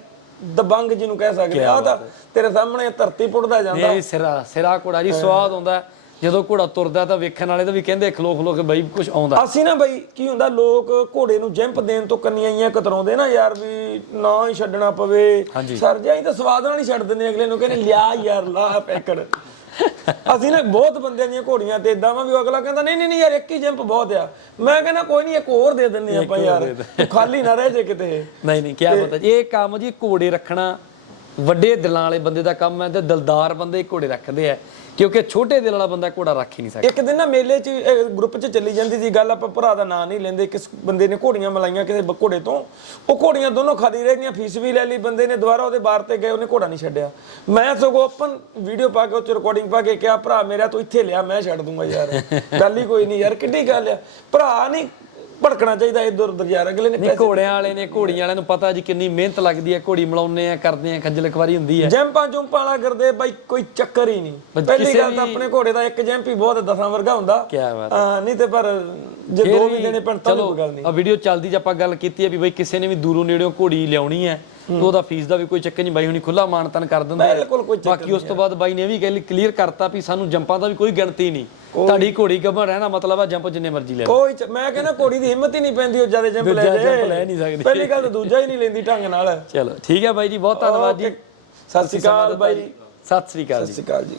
ਦਬੰਗ ਜਿਹਨੂੰ ਕਹਿ ਸਕਦੇ ਆ ਤਾਂ ਤੇਰੇ ਸਾਹਮਣੇ ਧਰਤੀ ਪੁੱਟਦਾ ਜਾਂਦਾ। ਇਹ ਸਿਰਾ ਸਿਰਾ ਘੋੜਾ ਜੀ ਸਵਾਦ ਆਉਂਦਾ। ਜਦੋਂ ਘੋੜਾ ਤੁਰਦਾ ਤਾਂ ਵੇਖਣ ਵਾਲੇ ਤਾਂ ਵੀ ਕਹਿੰਦੇ ਖਲੋ ਖਲੋ ਕੇ ਬਈ ਕੁਝ ਆਉਂਦਾ। ਅਸੀਂ ਨਾ ਬਈ ਕੀ ਹੁੰਦਾ ਲੋਕ ਘੋੜੇ ਨੂੰ ਜੰਪ ਦੇਣ ਤੋਂ ਕੰਨੀਆਂ ਕਤਰਾਉਂਦੇ ਨਾ ਯਾਰ ਵੀ ਨਾ ਹੀ ਛੱਡਣਾ ਪਵੇ। ਸਰ ਜੀ ਅਸੀਂ ਤਾਂ ਸਵਾਦ ਨਾਲ ਹੀ ਛੱਡ ਦਿੰਦੇ ਅਗਲੇ ਨੂੰ ਕਹਿੰਦੇ ਲਿਆ ਯਾਰ ਲਾ ਪੈਕੜ। ਅਸੀਂ ਨਾ ਬਹੁਤ ਬੰਦਿਆਂ ਦੀਆਂ ਘੋੜੀਆਂ ਤੇ ਇਦਾਂ ਵਾ ਵੀ ਉਹ ਅਗਲਾ ਕਹਿੰਦਾ ਨਹੀਂ ਨਹੀਂ ਨਹੀਂ ਯਾਰ ਇੱਕ ਹੀ ਜੰਪ ਬਹੁਤ ਆ। ਮੈਂ ਕਹਿੰਦਾ ਕੋਈ ਨਹੀਂ ਇੱਕ ਹੋਰ ਦੇ ਦਿੰਨੇ ਆਪਾਂ ਯਾਰ। ਖਾਲੀ ਨਾ ਰਹਿ ਜੇ ਕਿਤੇ। ਨਹੀਂ ਨਹੀਂ ਕੀ ਪਤਾ ਇਹ ਕੰਮ ਜੀ ਘੋੜੇ ਰੱਖਣਾ ਵੱਡੇ ਦਿਲਾਂ ਵਾਲੇ ਬੰਦੇ ਦਾ ਕੰਮ ਹੈ ਤੇ ਦਿਲਦਾਰ ਬੰਦੇ ਘੋੜੇ ਰੱਖਦੇ ਆ। ਕਿਉਂਕਿ ਛੋਟੇ ਦਿਲ ਵਾਲਾ ਬੰਦਾ ਘੋੜਾ ਰੱਖ ਹੀ ਨਹੀਂ ਸਕਦਾ। ਇੱਕ ਦਿਨ ਨਾ ਮੇਲੇ 'ਚ ਗਰੁੱਪ 'ਚ ਚੱਲੀ ਜਾਂਦੀ ਸੀ ਗੱਲ ਆਪਾਂ ਭਰਾ ਦਾ ਨਾਂ ਨਹੀਂ ਲੈਂਦੇ ਕਿਸ ਬੰਦੇ ਨੇ ਘੋੜੀਆਂ ਮਲਾਈਆਂ ਕਿਸੇ ਘੋੜੇ ਤੋਂ। ਉਹ ਘੋੜੀਆਂ ਦੋਨੋਂ ਖਾਦੀ ਰਹਿ ਗਈਆਂ ਫੀਸ ਵੀ ਲੈ ਲਈ ਬੰਦੇ ਨੇ ਦੁਬਾਰਾ ਉਹਦੇ ਬਾਰ ਤੇ ਗਏ ਉਹਨੇ ਘੋੜਾ ਨਹੀਂ ਛੱਡਿਆ। ਮੈਂ ਸਗੋਂ ਓਪਨ ਵੀਡੀਓ ਪਾ ਕੇ ਉਹ 'ਚ ਰਿਕਾਰਡਿੰਗ ਪਾ ਕੇ ਕਿਹਾ ਭਰਾ ਮੇਰਾ ਤੂੰ ਇੱਥੇ ਲਿਆ ਮੈਂ ਛੱਡ ਦੂੰਗਾ ਯਾਰ। ਗੱਲ ਹੀ ਕੋਈ ਨਹੀਂ ਯਾਰ ਕਿੱਡੀ ਗੱਲ ਆ। ਭਰਾ ਨਹੀਂ ਭੜਕਣਾ ਚਾਹੀਦਾ ਇਧਰ ਉਧਰ ਯਾਰ ਅਗਲੇ ਨੇ ਨਹੀਂ ਘੋੜਿਆਂ ਵਾਲੇ ਨੇ ਘੋੜੀਆਂ ਵਾਲਿਆਂ ਨੂੰ ਪਤਾ ਜੀ ਕਿੰਨੀ ਮਿਹਨਤ ਲੱਗਦੀ ਹੈ ਘੋੜੀ ਮਲਾਉਂਦੇ ਆ ਕਰਦੇ ਆ ਖੱਜਲ ਖਵਾਰੀ ਹੁੰਦੀ ਹੈ। ਜੈਂਪਾਂ ਜੁੰਪਾਂ ਵਾਲਾ ਕਰਦੇ ਬਾਈ ਕੋਈ ਚੱਕਰ ਹੀ ਨਹੀਂ। ਪਹਿਲੀ ਗੱਲ ਤਾਂ ਆਪਣੇ ਘੋੜੇ ਦਾ ਇੱਕ ਜੈਂਪ ਹੀ ਬਹੁਤ ਦਸਾਂ ਵਰਗਾ ਹੁੰਦਾ। ਕਿਆ ਬਾਤ ਹਾਂ। ਨਹੀਂ ਤੇ ਪਰ ਜੇ ਦੋ ਵੀ ਦੇਣੇ ਪੈਣ ਤਾਂ ਕੋਈ ਗੱਲ ਨਹੀਂ। ਆ ਵੀਡੀਓ ਚੱਲਦੀ ਜੇ ਆਪਾਂ ਗੱਲ ਕੀਤੀ ਹੈ ਵੀ ਬਈ ਕਿਸੇ ਨੇ ਵੀ ਦੂਰੋਂ ਨੇੜਿਓਂ ਘੋੜੀ ਲਿਆਉਣੀ ਹੈ ਤਾਂ ਉਹਦਾ ਫੀਸ ਦਾ ਵੀ ਕੋਈ ਚੱਕਰ ਨਹੀਂ ਬਾਈ ਹੁਣੀ ਖੁੱਲਾ ਮਾਨਤਨ ਕਰ ਦਿੰਦੇ। ਬਿਲਕੁਲ ਕੋਈ ਚੱਕਰ ਬਾਕੀ ਉਸ ਤੋਂ ਬਾਅਦ ਬਾਈ ਨੇ ਵੀ ਗੱਲ ਕਲੀਅਰ ਕਰਤਾ ਵੀ ਸਾਨੂੰ ਜੰਪਾਂ ਦਾ ਵੀ ਕੋਈ ਗਿਣਤੀ ਨਹੀਂ। ਤੁਹਾਡੀ ਘੋੜੀ ਗੱਭਣ ਰਹਿਣਾ ਮਤਲਬ ਆ ਜੰਪ ਜਿੰਨੇ ਮਰਜ਼ੀ ਲੈ ਕੋਈ ਮੈਂ ਕਹਿੰਦਾ ਘੋੜੀ ਦੀ ਹਿੰਮਤ ਹੀ ਨਹੀਂ ਪੈਂਦੀ ਉਹ ਜ਼ਿਆਦਾ ਜੰਪ ਲੈ ਦੂਜਾ ਜੇ। jump ਲੈ ਨਹੀਂ ਸਕਦੀ। ਪਹਿਲੀ ਗੱਲ ਤਾਂ ਦੂਜਾ ਹੀ ਨਹੀਂ ਲੈਂਦੀ ਢੰਗ ਨਾਲ। ਚਲੋ ਠੀਕ ਹੈ ਬਾਈ ਜੀ ਬਹੁਤ ਧੰਨਵਾਦ ਜੀ। ਸਤਿ ਸ਼੍ਰੀ ਅਕਾਲ ਬਾਈ। ਸਤਿ ਸ੍ਰੀ ਅਕਾਲ ਜੀ। ਸਤਿ ਸ਼੍ਰੀ ਅਕਾਲ ਜੀ।